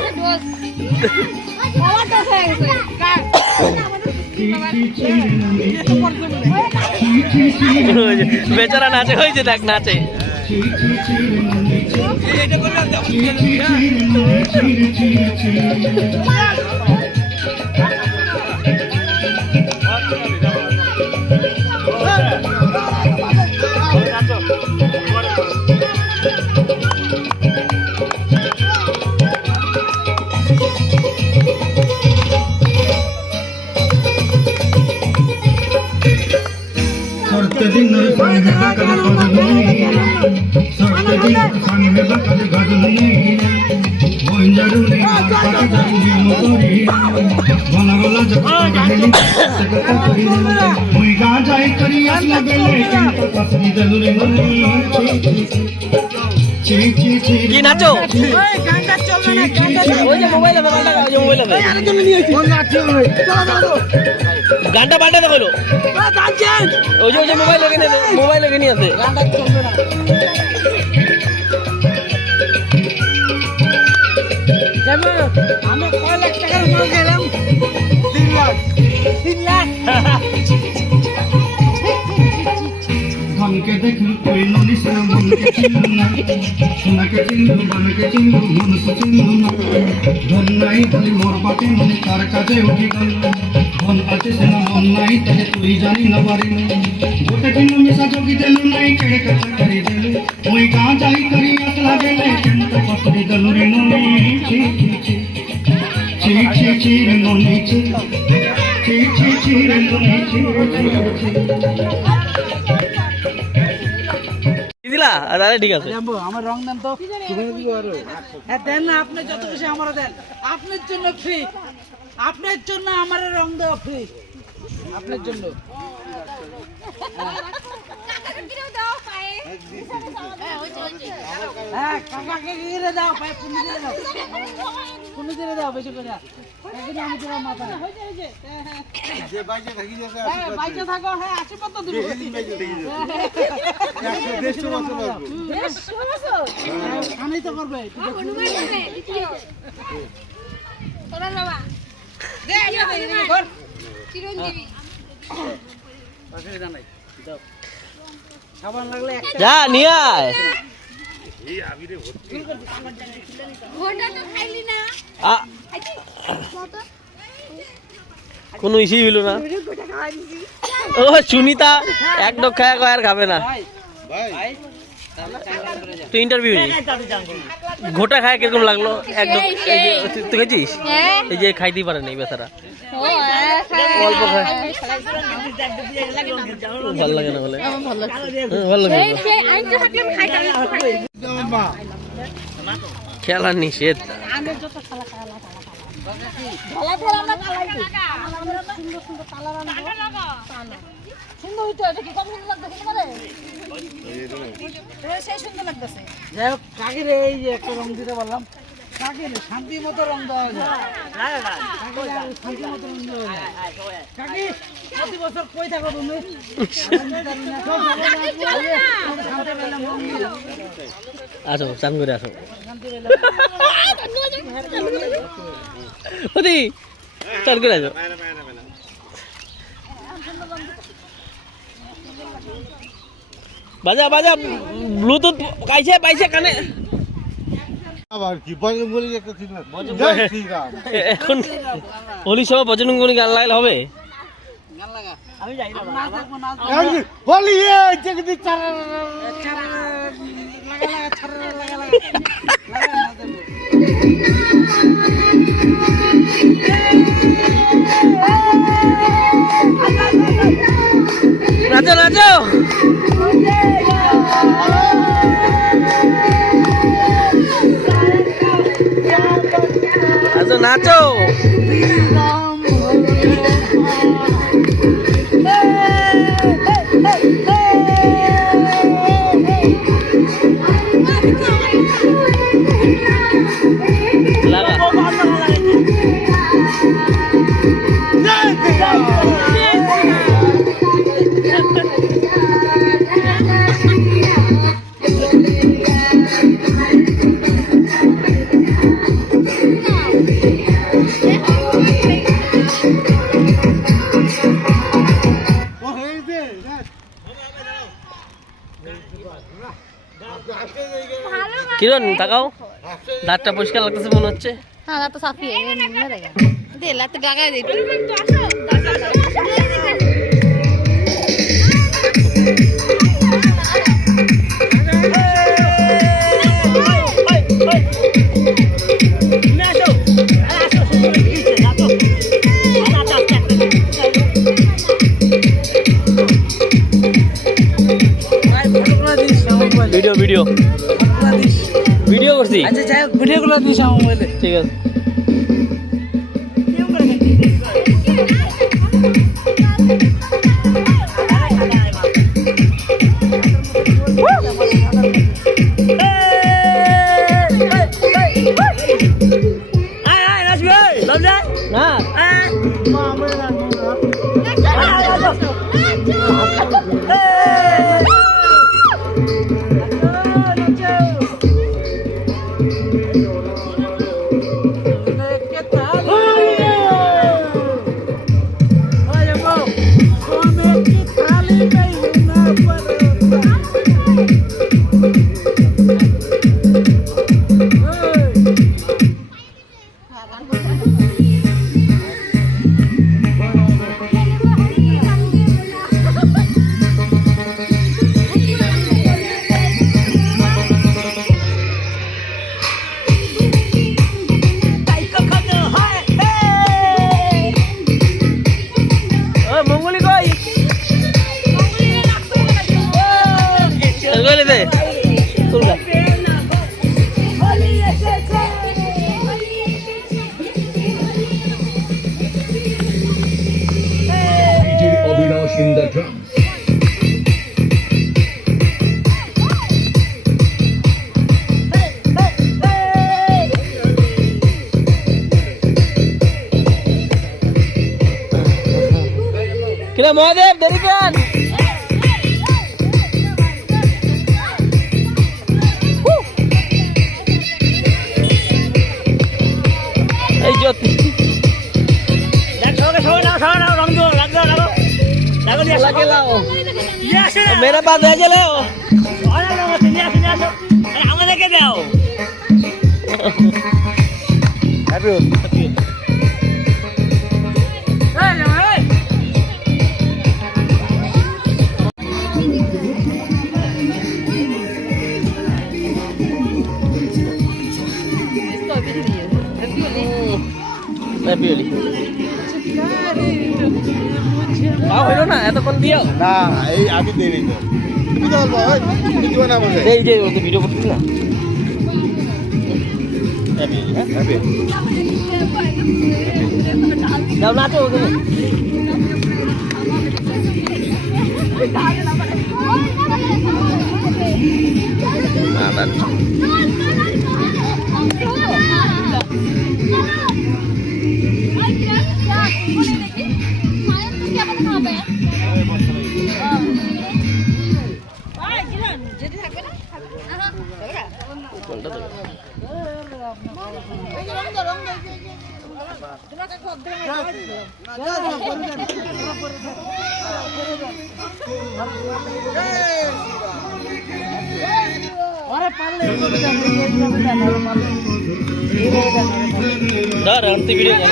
বেচারা নাচে হয়েছে দেখ নাচে কি নাচো গানটা পাল্টে দেখলো ওই যে মোবাইল লেগে নিয়ে আছে আমরা 6 লাখ টাকার মাল গেলাম 3 লাখ মনকে দেখলু তুই নলিস না মনকে চিনলু না সোনাকে চিনলু বানকে চিনলু মনুষ চিনলু না ধন নাই তাহলে মোর পাতে মনে তার কাছে উঠি গেল ধন আছে সেনা মন নাই তাকে তুই জানি না পারি গোটে দিন মিশা যোগী দেলু নাই কেড়ে কথা করি দেলু ওই গাঁ যাই করি আসলা গেলে কেমন পকড়ি দেলু রে ননি ছি ছি ছি ছি ছি ছি রে ননি ছি ছি ছি ছি রে ননি ছি ছি দিলা তাহলে ঠিক আছে আমার রং দেন তো হ্যাঁ দেন না, আপনি যত খুশি আমার দেন, আপনার জন্য ফ্রি, আপনার জন্য আমার রং দেওয়া ফ্রি, আপনার জন্য। হ্যাঁ কাকাকে গিয়ে দাও, পায়ে পুনি দিয়ে দাও, পুনি দিয়ে দাও বেশি করে, একদিন আমি তোমার মাথা বাইকে থাকো। হ্যাঁ আশীর্বাদ তো দিব, খানি তো করবে। সাবান লাগলে যা নিয়ে আয় আ- কোনো ইস্যুই হইল না। ও সুনিতা এক ডক খায় কয় আর খাবে না। তুই ইন্টারভিউ নি ঘোটা খায় কিরকম লাগলো? এক ডক তুই খেয়েছিস? এই যে খাইতেই পারে নাই বেচারা, অল্প খায়, ভালো লাগে না বলে। ভালো লাগে খেলা নিষেধ। যাই হোক কাকির এই যে একটা রং দিতে পারলাম, কাকির শান্তি মতো রং দেওয়া যায়, শান্তি মতো রং দেওয়া যায়। কাকি প্রতি বছর কই থাকো তুমি? আসো চান করে আসো। ওদি চান করে আসো। বাজা বাজা ব্লুটুথ পাইছে পাইছে কানে। আবার কি বজরঙ্গলি একটা ঠিক না এখন হোলির সময় বজরঙ্গলি গান লাগালে হবে? আমি যাই না, নাচ দেখবো, নাচ বলি জগদি চার নাচো নাচো নাচো নাচো। লাগা কিরণ তাকাও, দাঁতটা পরিষ্কার লাগতেছে মনে হচ্ছে। हाँ तो साफी है ये नहीं रहेगा दे ला तो गागा दे ভিডিও ভিডিও ভিডিও করছি। আচ্ছা যাই হোক ভিডিওগুলো দিস আমার মোবাইলে। ঠিক আছে। না এসেছে তুলগা। অবিনাশ ইন দ্য ড্রাম কিরে মহাদেব দেরি কেন? এই জ্যোতি लगे लाओ मेरे पास है चलो हमें के दाओ हैप्पी होली হইলো না এতক্ষণ দিও না এই আগে দেরি তো তুমি তো বলবো তুমি দিও না বলে এই যে ওই ভিডিও করছিস না হবে দাও নাচো ওখানে না না ধর আনতে ভিডিও কর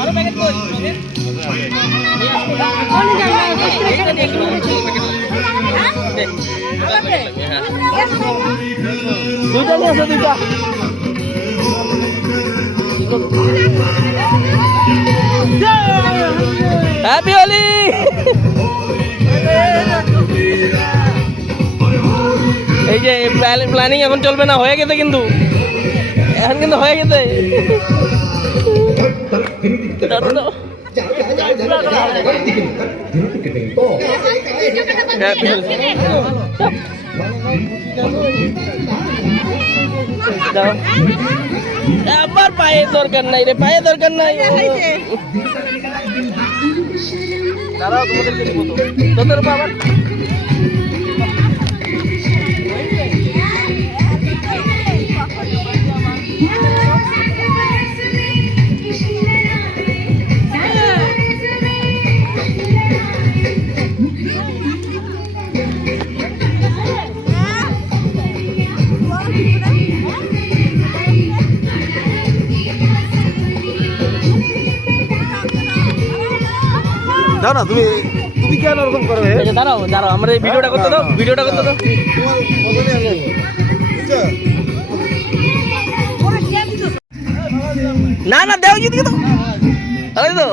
আরো প্যাকেট কই দুইটা নিয়ে আসো দুইটা হ্যাপি হোলি এই যে প্ল্যানিং এখন চলবে না হয়ে গেছে কিন্তু এখন কিন্তু হয়ে গেছে আমার পায়ে দরকার নাই রে পায়ে দরকার নাই দাঁড়াও তোমাদেরকে দিব তো তোদের বাবার দাও না তুমি তুমি কেন ওরকম করো দাঁড়াও দাঁড়াও আমরা এই ভিডিওটা করতে দাও ভিডিওটা করতে দাও না না দেও যদি তো ওই তো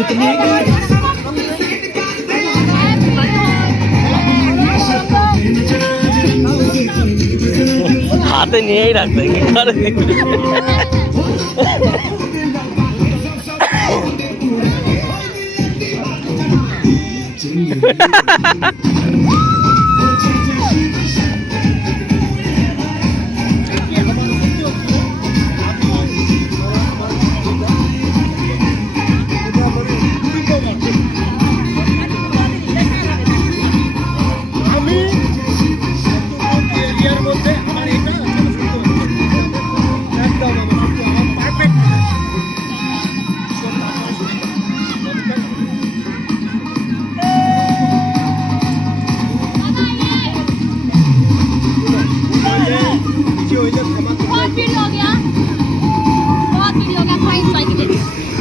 जितने হাতে নিয়েই রাখতে কি করে बहुत भीड़ हो गया, बहुत भीड़ हो गया। फाइन साइकिल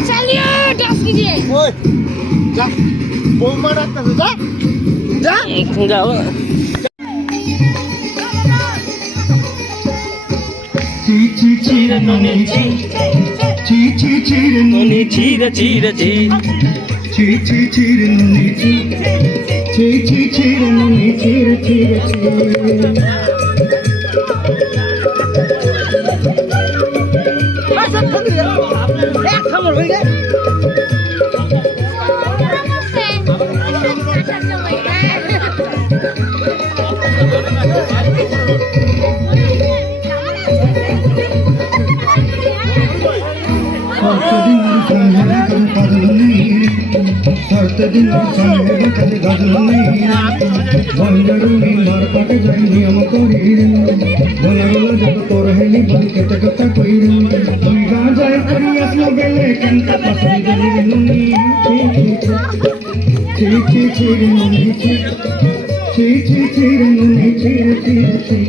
चलिए, डांस कीजिए। যাও ची ची ची रे ननी ची ची ची ची रे ननी চির চির চির ची ची ची रे ननी ची ची ची ची रे ननी ची रे ची रे ची सात दिन संगे कल गजल नहीं बंजरूनी मार पाटे जाई नियम करी बनगला जब तो रहली बन के तकता कोई तुई गा जाए करी असलो बेले कंता पसंद नुनी ची ची ची रे नुनी ची ची ची ची रे नुनी ची ची ची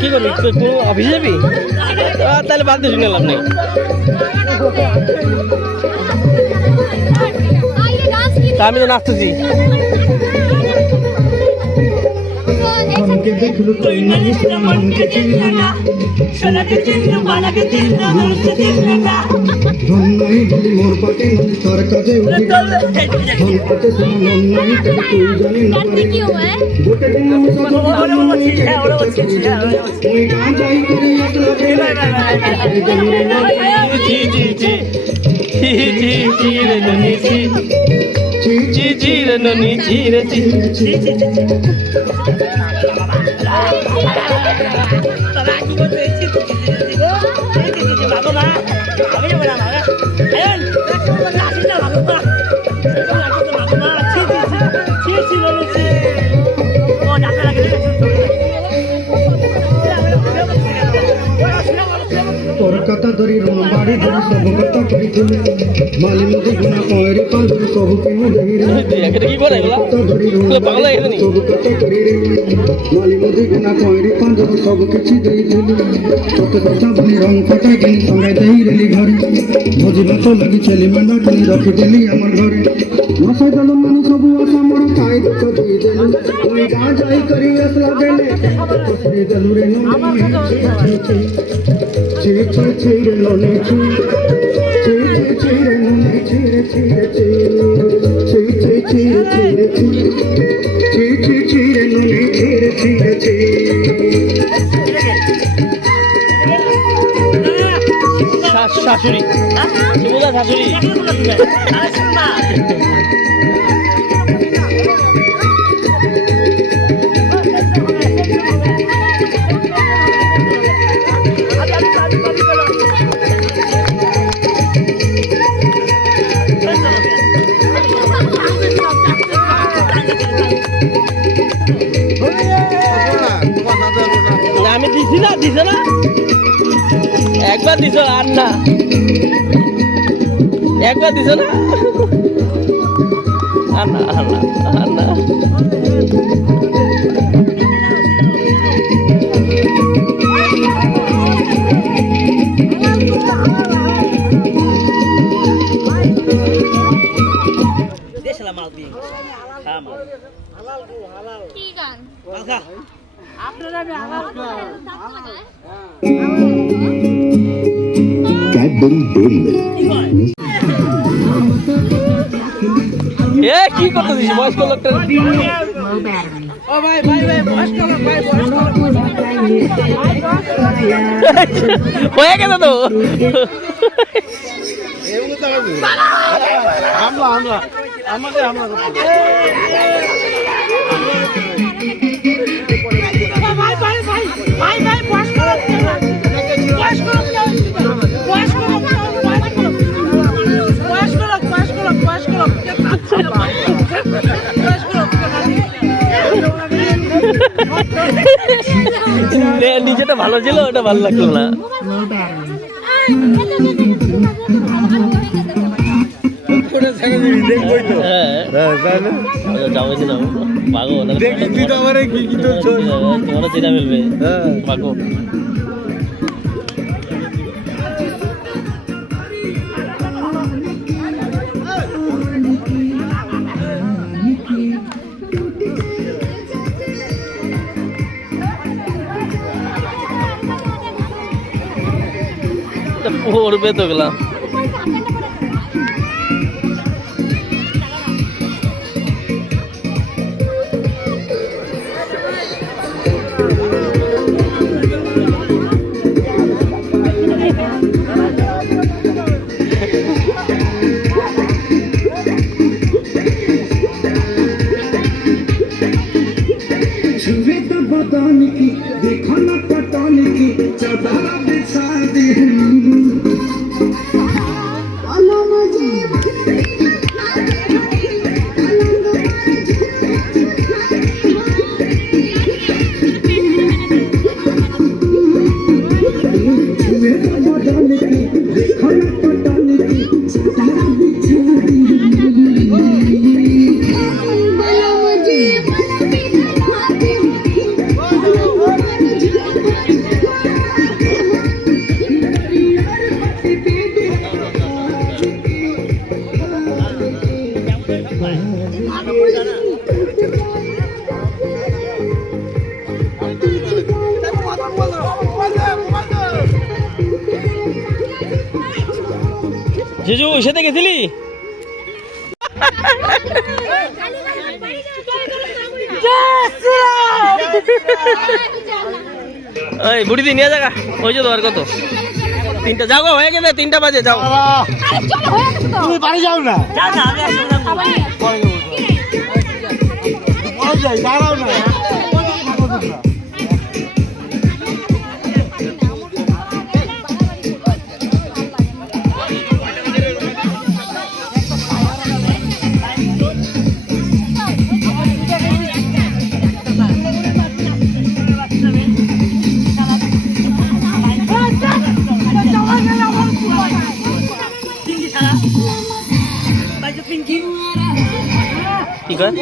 কি করবি কোনো অফিসে যাবি তাহলে বাদ দিয়ে শুনে লাভ নেই তা আমি তো নাচতেছি मन के देख लो कोई नहीं सुना मन के चिल्लाना सोना के चिल्ला बाला के चिल्ला मन के चिल्लाना धन नहीं बोली मोर पाटे नहीं तार काजे उठी धन पाटे सुना मन नहीं कभी कोई जाने ना करती क्यों है? गोटे दिन में सब कोई कहां जाई करे अगला জি জি জি জি জি জি রে ননি জি জি জি রে ননি জি রে জি तोर कथा धरी रोम बाड़ी धरी सब कथा करी तुम माली मुझे गुना कोयरी पांच सब के दही रे এটা কি করে এগুলা कथा धरी रोम পাগলা এখানে सब कथा करी रे माली मुझे गुना कोयरी पांच सब किछि देई दिली तत कथा बनी रंग फटाई के संगे देई रेली घरी भोजी भात लगी चली मेंढा किनी रखी देली हमर घरे नसाई दल मानु सब आशा मोर काई दुख देई देली ओई गा जाई करी असला देले कसरी दलु रे नो ची ची ची रे नोनी ची ची ची ची रे नोनी ची रे ची रे ची ची ची ची रे ची रे ची ची ची ची रे नोनी ची रे ची रे ची শাশুড়ি সুবোধা শাশুড়ি আমি দিছি না দিছে না একবার দিছ আর না একবার দিছ না আর না আর না আর না কি গান? ক্যাডবেরি ডেইরি মিল্ক এ কি করতেছিস বয়স্ক লোকটা? ও ভাই ভাই ভাই বয়স্ক লোক ভাই বয়স্ক লোক হয়ে গেছে তো। ভাই ভাই ভাই ভাই ভাই বয়স্ক লোক বয়স্ক লোক বয়স্ক লোক বয়স্ক লোক বয়স্ক লোক বয়স্ক লোক নিজেটা ভালো ছিল, ওটা ভালো লাগলো না। যাও যাও ভাগো, তোমারও চেনা ফেলবে, ভাগো। পড়বে তো গেলাম। बदन की देखो न पतन की चादर बिछा दी জিজু সাথে গেছিলি? ওই বুড়ি দিয়ে নিয়ে যাগা, ওই যে তোমার কত 3টা যাও, হয়ে গেছে 3টা বাজে, যাও। তুমি বাড়ি যাও না, দাঁড়াও না। কি কয়?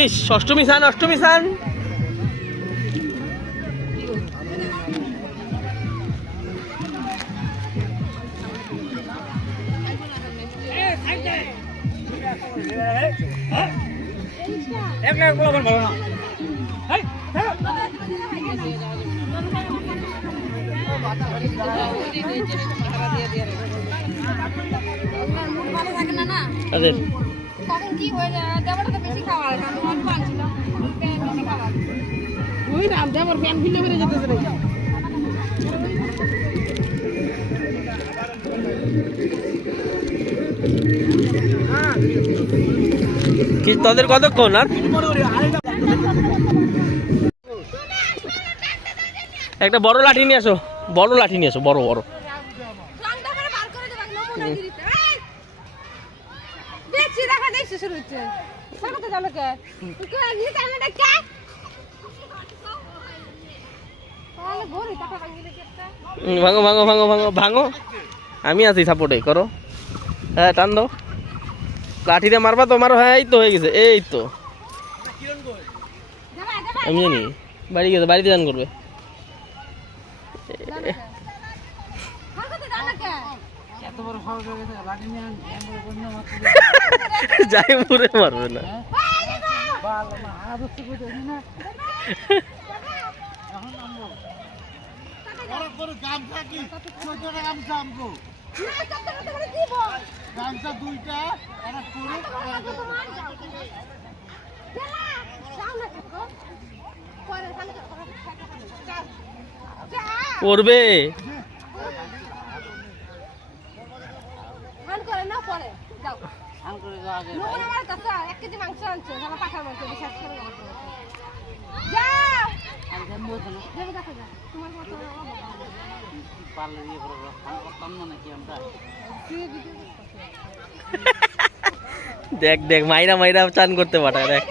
ইস অষ্টমী সান, অষ্টমী সান। তাদের তখন কি হয়ে যায়, দেবটা তো বেশি খাওয়া হয়, আমি অল্প আনছিলাম, বেশি খাওয়া ওই রাম দেবর প্যান ফিলে বেড়ে যেতেছে রে। কি তোদের কতক্ষণ আর? একটা বড় লাঠি নিয়ে আসো, বড় লাঠি নিয়ে আসো, বড় বড়। রংটা করে বার করে দেবা, নমুনাগিরিতে দেখছি, দেখা দেখছি শুরু হচ্ছে। কত জানো কে তুই কে নি জানো কে তাহলে ঘরে টাকা ভাঙিলে কেটটা ভাঙো ভাঙো ভাঙো ভাঙো ভাঙো, আমি আছি সাপোর্টে, করো। হ্যাঁ টান দাও, লাঠি দিয়ে মারবা তো মারো। হ্যাঁ এই তো হয়ে গেছে, এই তো আমি জানি বাড়ি গেছে, বাড়িতে জান করবে। কত জানো কে এত বড় সাহস হয়ে গেছে লাঠি নিয়ে বন্য মারতে যাই মুড়ে মারবে না। বাল না হাত ধরতে কইতেছি না এখন নামবো বড় করে গামছা কি 14 টাকা গামছা আমগো গামছা দুইটা একটা করে পড়বে আম করে যাওয়া যায় আমি জানবো তো না পারলে ইয়ে করে আমি করতাম না নাকি আমরা দেখ দেখ মাইরা মাইরা চান করতে পাঠায় দেখ।